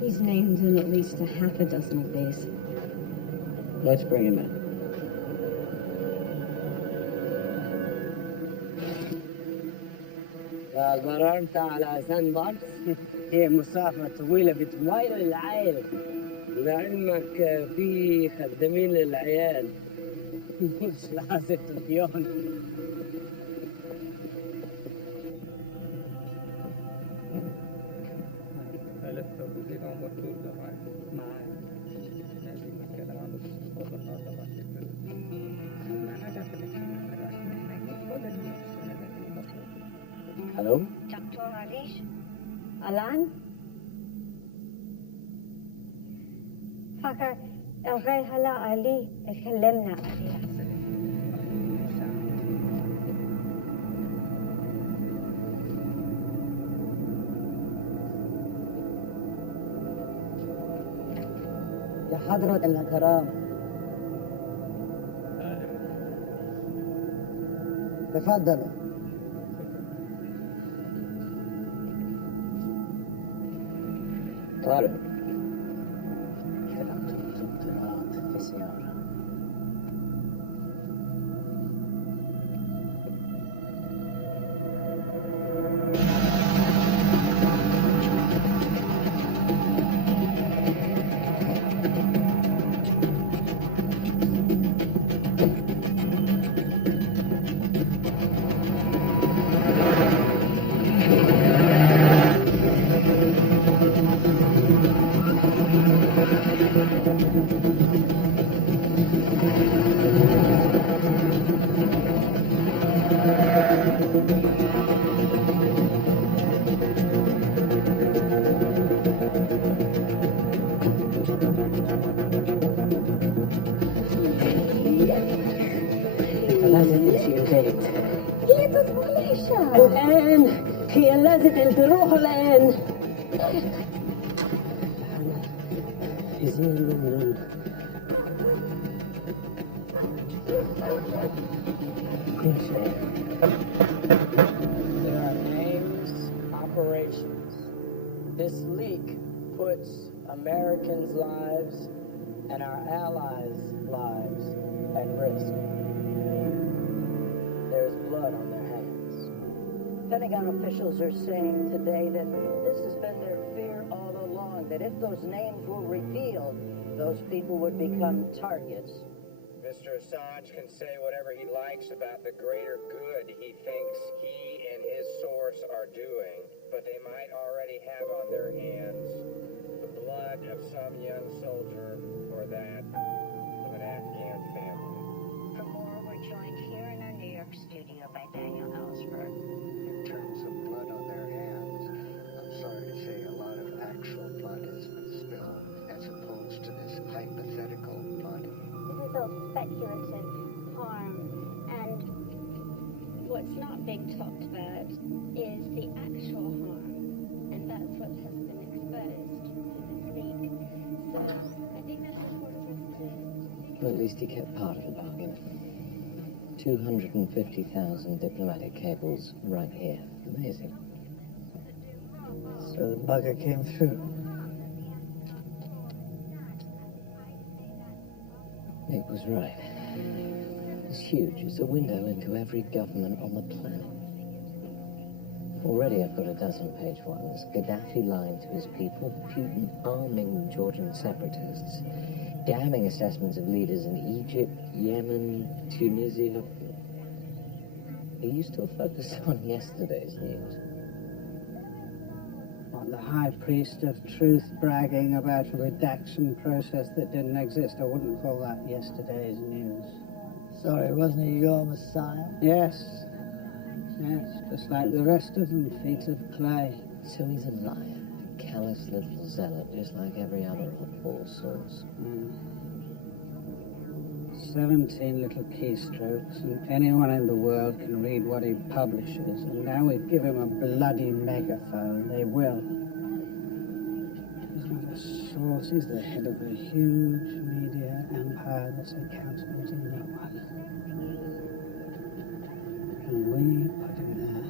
He's named in at least a half a dozen of these. Let's bring him in. قررت على سان بارس هي مسافة طويلة بتميل العائلة لعلمك في خدامين للعيال مش لازم تلفيون معايا لازم نتكلم عن النهارده بعد كده الو دكتور عليش الآن فكر الغي هلا علي تكلمنا عليه. يا حضرة الكرام، تفضلوا. طارق كلمت المخدرات في سيارة. لازم نمشي البيت هي تطبخ العشاء الآن هي لازم تروح الآن. زين من كل شيء. There are names, operations. This leak puts Americans' lives and our allies' lives at risk. There's blood on their hands. Pentagon officials are saying today that this has been their fear all along, that if those names were revealed, those people would become targets. Mr. Assange can say whatever he likes about the greater good he thinks he and his source are doing, but they might already have on their hands the blood of some young soldier or that of an Afghan family. For more, we're joined here in our New York studio by Daniel Ellsberg. In terms of blood on their hands, I'm sorry to say a lot of actual blood has been spilled, as opposed to this hypothetical blood. This is all speculative harm, and what's not being talked about is the actual harm, and that's what has been exposed to this leak. So I think that's important for us to... Well, at least he kept part of the bargain. 250,000 diplomatic cables right here. Amazing. So the bugger came through. Nick was right. It's huge. It's a window into every government on the planet. Already I've got a dozen page ones. Gaddafi lying to his people, Putin arming Georgian separatists, damning assessments of leaders in Egypt, Yemen, Tunisia. Are you still focused on yesterday's news? On the high priest of truth bragging about a redaction process that didn't exist. I wouldn't call that yesterday's news. Sorry, wasn't he your Messiah? Yes. Yes, just like the rest of them, feet of clay. So he's a liar, a callous little zealot, just like every other oddball source. 17 little keystrokes, and anyone in the world can read what he publishes. And now we've given him a bloody megaphone. They will. He's not a source. He's the head of a huge media empire that's accountable to no one. And we put him there.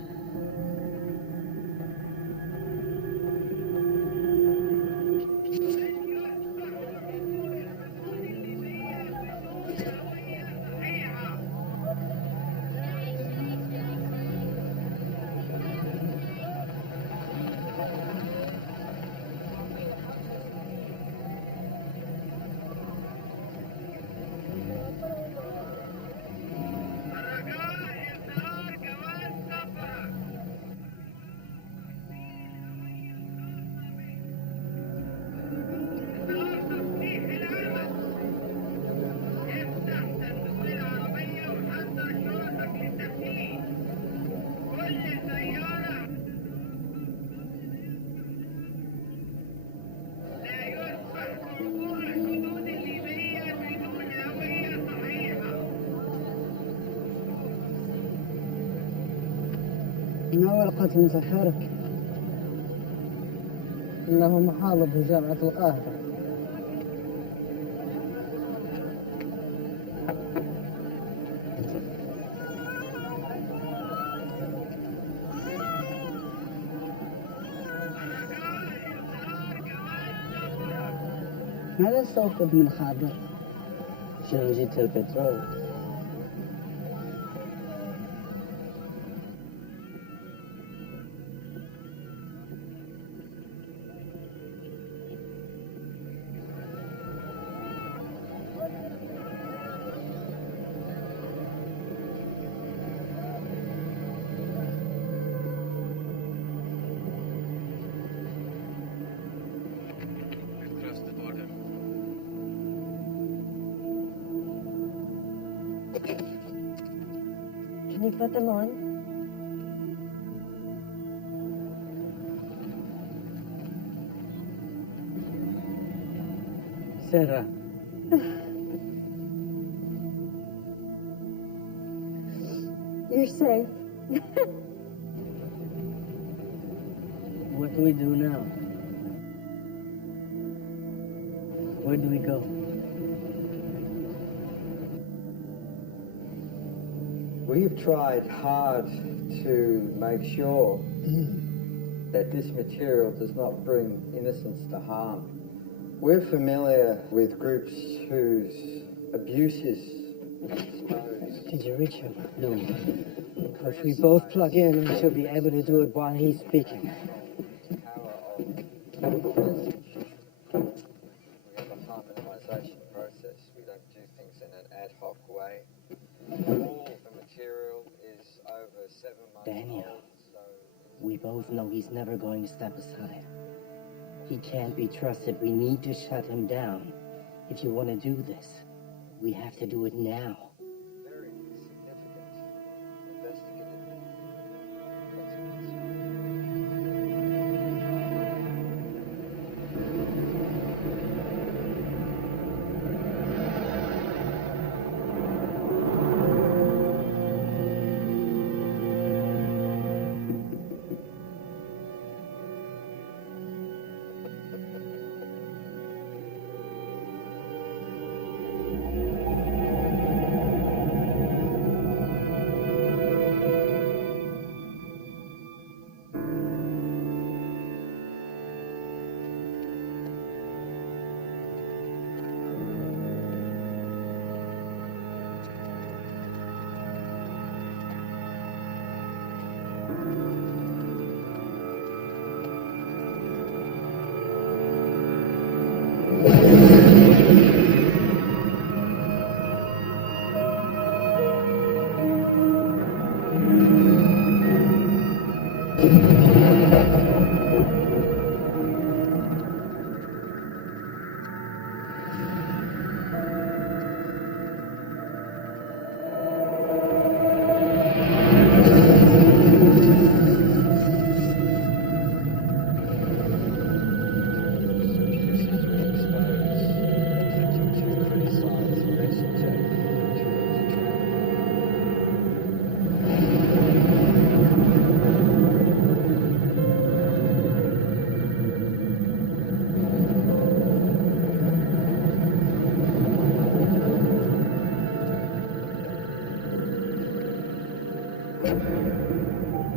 ناول قتل مسحرك إنه محاضر في جامعة القاهرة. ماذا سأخذ من خاطر؟ شنو جيت البترول؟ Can you put them on? Sarah. You're safe. What do we do now? Where do we go? We've tried hard to make sure that this material does not bring innocents to harm. We're familiar with groups whose abuses Did you reach him? No. If we both plug in, we should be able to do it while he's speaking. We have a harmonization process. We don't do things in an ad hoc way. All the material is over 7 months Daniel, old, so we both know he's never going to step aside. He can't be trusted. We need to shut him down. If you want to do this, we have to do it now. very significant investigative consequences.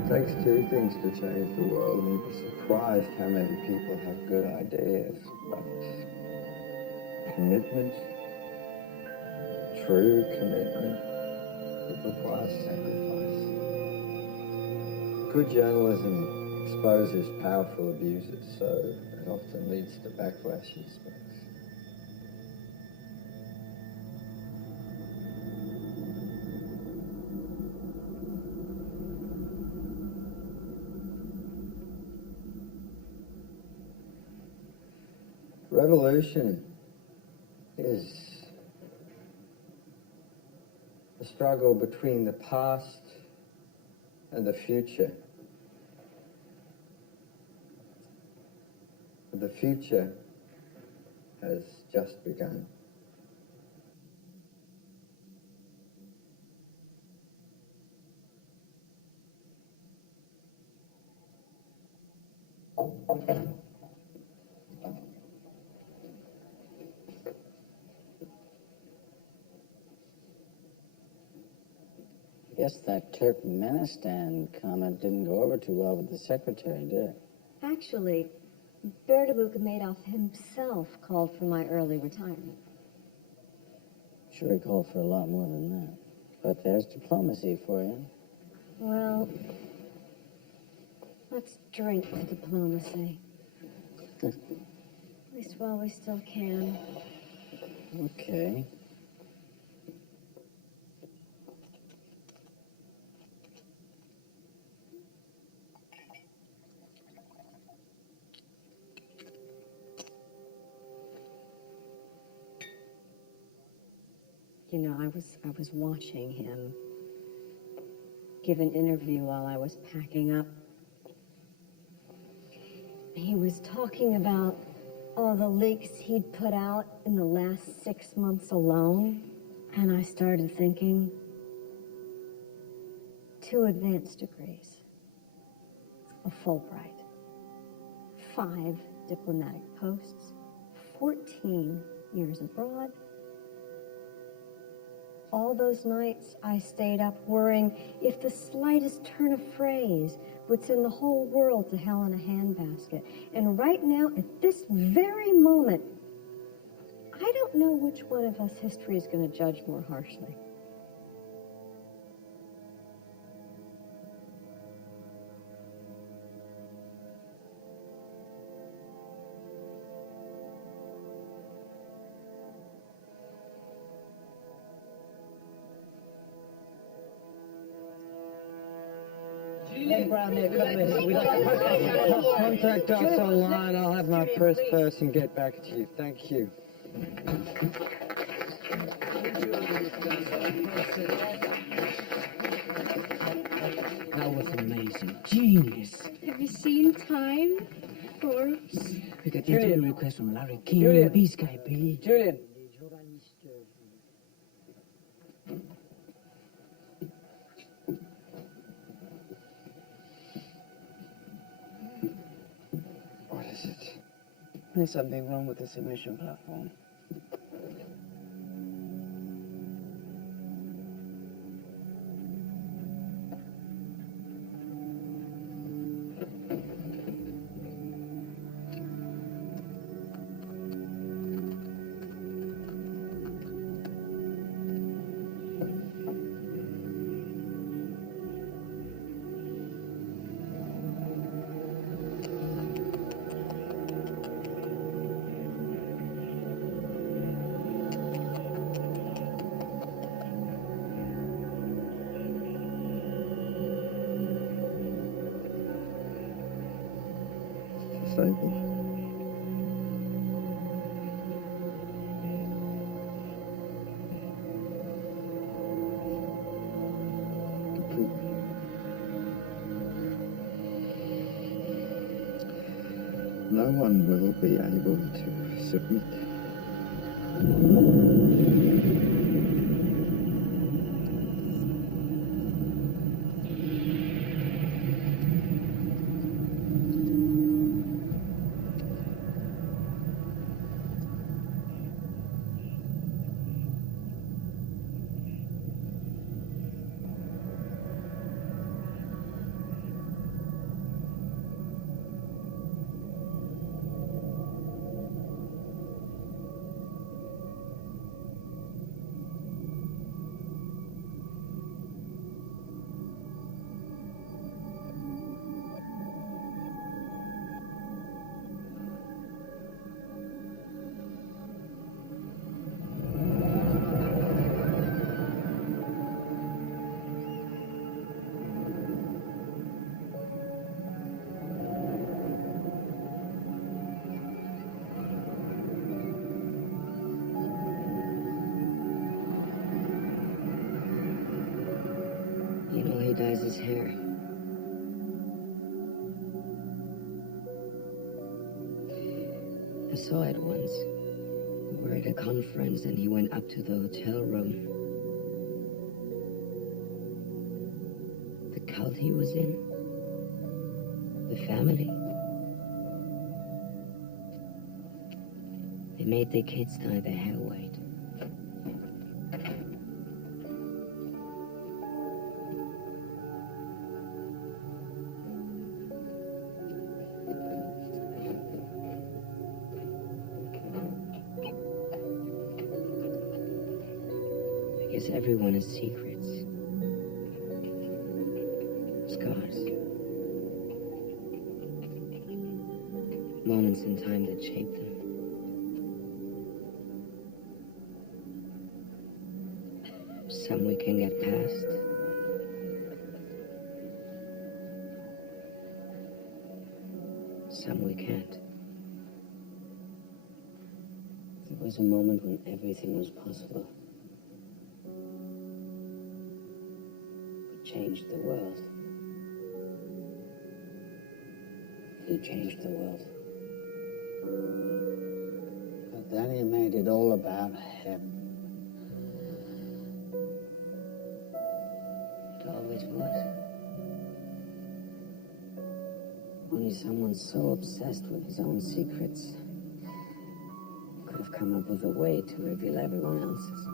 It takes two things to change the world, and you'd be surprised how many people have good ideas, but commitment, true commitment, it requires sacrifice. Good journalism exposes powerful abuses, so it often leads to backlash in space. Revolution is a struggle between the past and the future. The future has just begun. Guess that Turkmenistan comment didn't go over too well with the secretary, did it? Actually, Berdimuhamedov himself called for my early retirement. Sure, he called for a lot more than that. But there's diplomacy for you. Well, let's drink to diplomacy. At least while we still can. Okay. You know, I was watching him give an interview while I was packing up. He was talking about all the leaks he'd put out in the last 6 months alone, and I started thinking, 2 advanced degrees, a Fulbright, 5 diplomatic posts, 14 years abroad. All those nights I stayed up worrying if the slightest turn of phrase would send the whole world to hell in a handbasket. And right now, at this very moment, I don't know which one of us history is going to judge more harshly. Contact us online. I'll have my first person get back to you. Thank you. That was amazing. Genius. Have you seen Time, Forbes? We got interview request from Larry King, B-Skype. Julian. What is it? There's something wrong with the submission platform. Disabled. Completely. No one will be able to submit. You know, he dyes his hair. I saw it once. We were at a conference and he went up to the hotel room. The cult he was in, the family, made their kids dye their hair white. I guess everyone has secrets. Scars. Moments in time that shape them. Some we can get past. Some we can't. There was a moment when everything was possible. We changed the world. He changed the world. But then he made it all about him. It always was. Only someone so obsessed with his own secrets could have come up with a way to reveal everyone else's.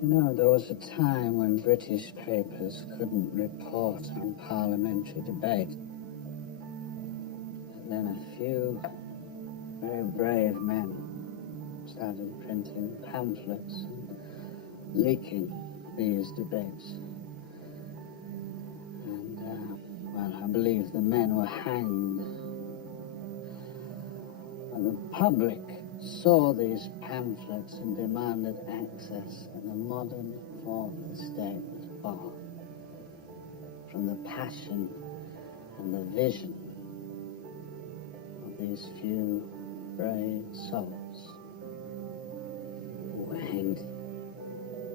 You know, there was a time when British papers couldn't report on parliamentary debate. And then a few very brave men started printing pamphlets and leaking these debates. And, well, I believe the men were hanged. And the public saw these pamphlets and demanded access, and the modern form of the state was born from the passion and the vision of these few brave souls Who were hanged.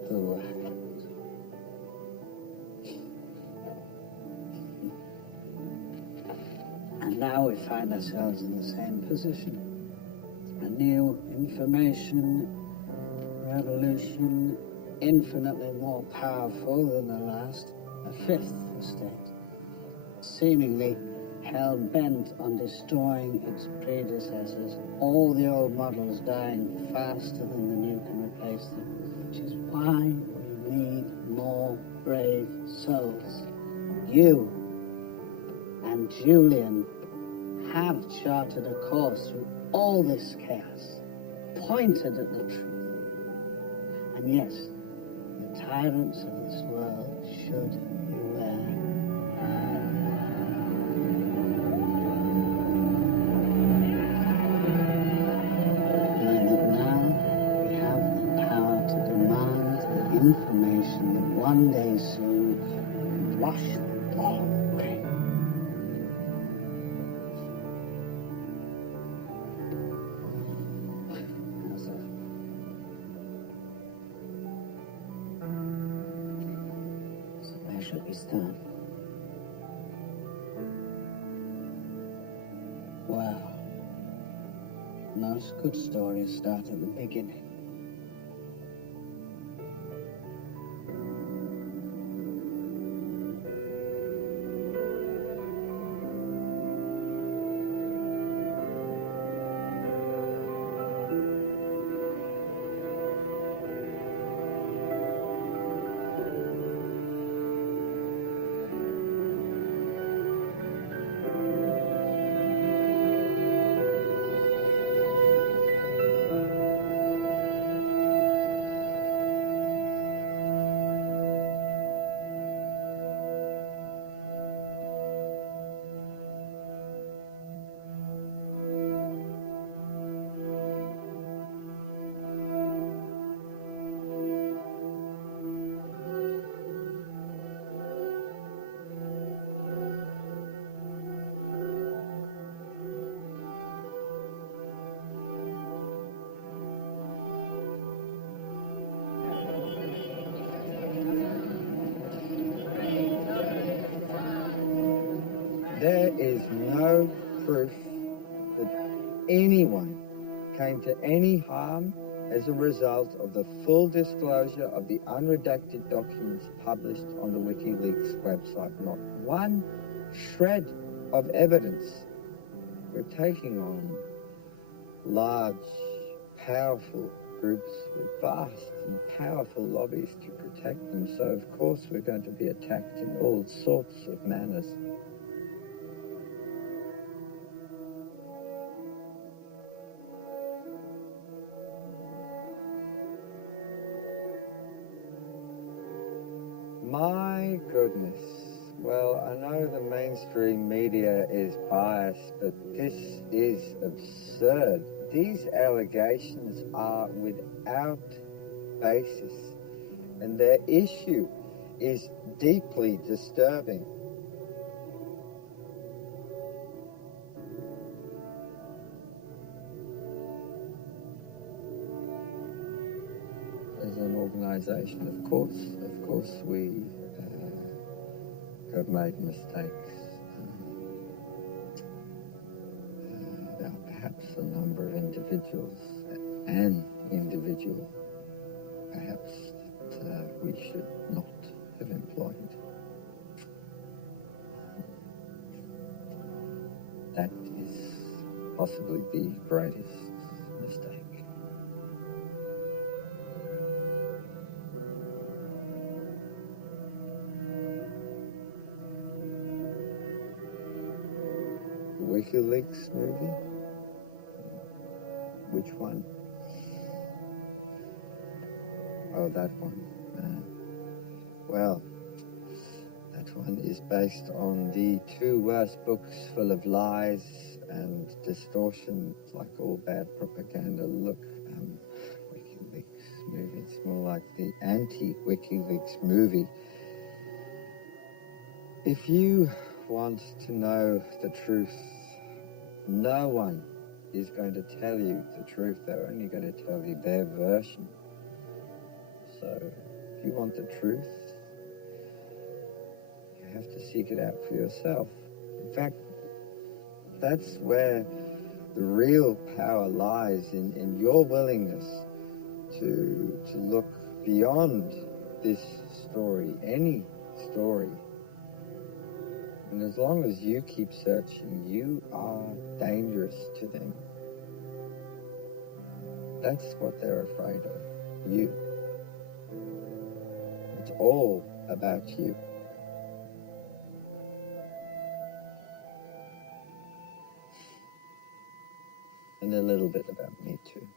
who were hanged. And now we find ourselves in the same position. A new information revolution, infinitely more powerful than the last, a fifth estate, seemingly hell-bent on destroying its predecessors, all the old models dying faster than the new can replace them, which is why we need more brave souls. You and Julian have charted a course through all this chaos, pointed at the truth. And yes, the tyrants of this world should beware. And that now we have the power to demand the information that one day soon will wash them all away. Where should we start? Well, most good stories start at the beginning. There is no proof that anyone came to any harm as a result of the full disclosure of the unredacted documents published on the WikiLeaks website. Not one shred of evidence. We're taking on large, powerful groups with vast and powerful lobbies to protect them, so of course we're going to be attacked in all sorts of manners. My goodness. Well, I know the mainstream media is biased, but this is absurd. These allegations are without basis, and their issue is deeply disturbing. As an organization, of course we have made mistakes. Perhaps a number of individuals, an individual, perhaps that we should not have employed. That is possibly the greatest mistake. The WikiLeaks movie? Which one? Oh, that one. Well, that one is based on the two worst books full of lies and distortion, like all bad propaganda. Look, WikiLeaks movie. It's more like the anti-WikiLeaks movie. If you want to know the truth, no one is going to tell you the truth. They're only going to tell you their version. So, if you want the truth, you have to seek it out for yourself. In fact, that's where the real power lies, in your willingness to look beyond this story, any story. And as long as you keep searching, you are dangerous to them. That's what they're afraid of, you. It's all about you. And a little bit about me too.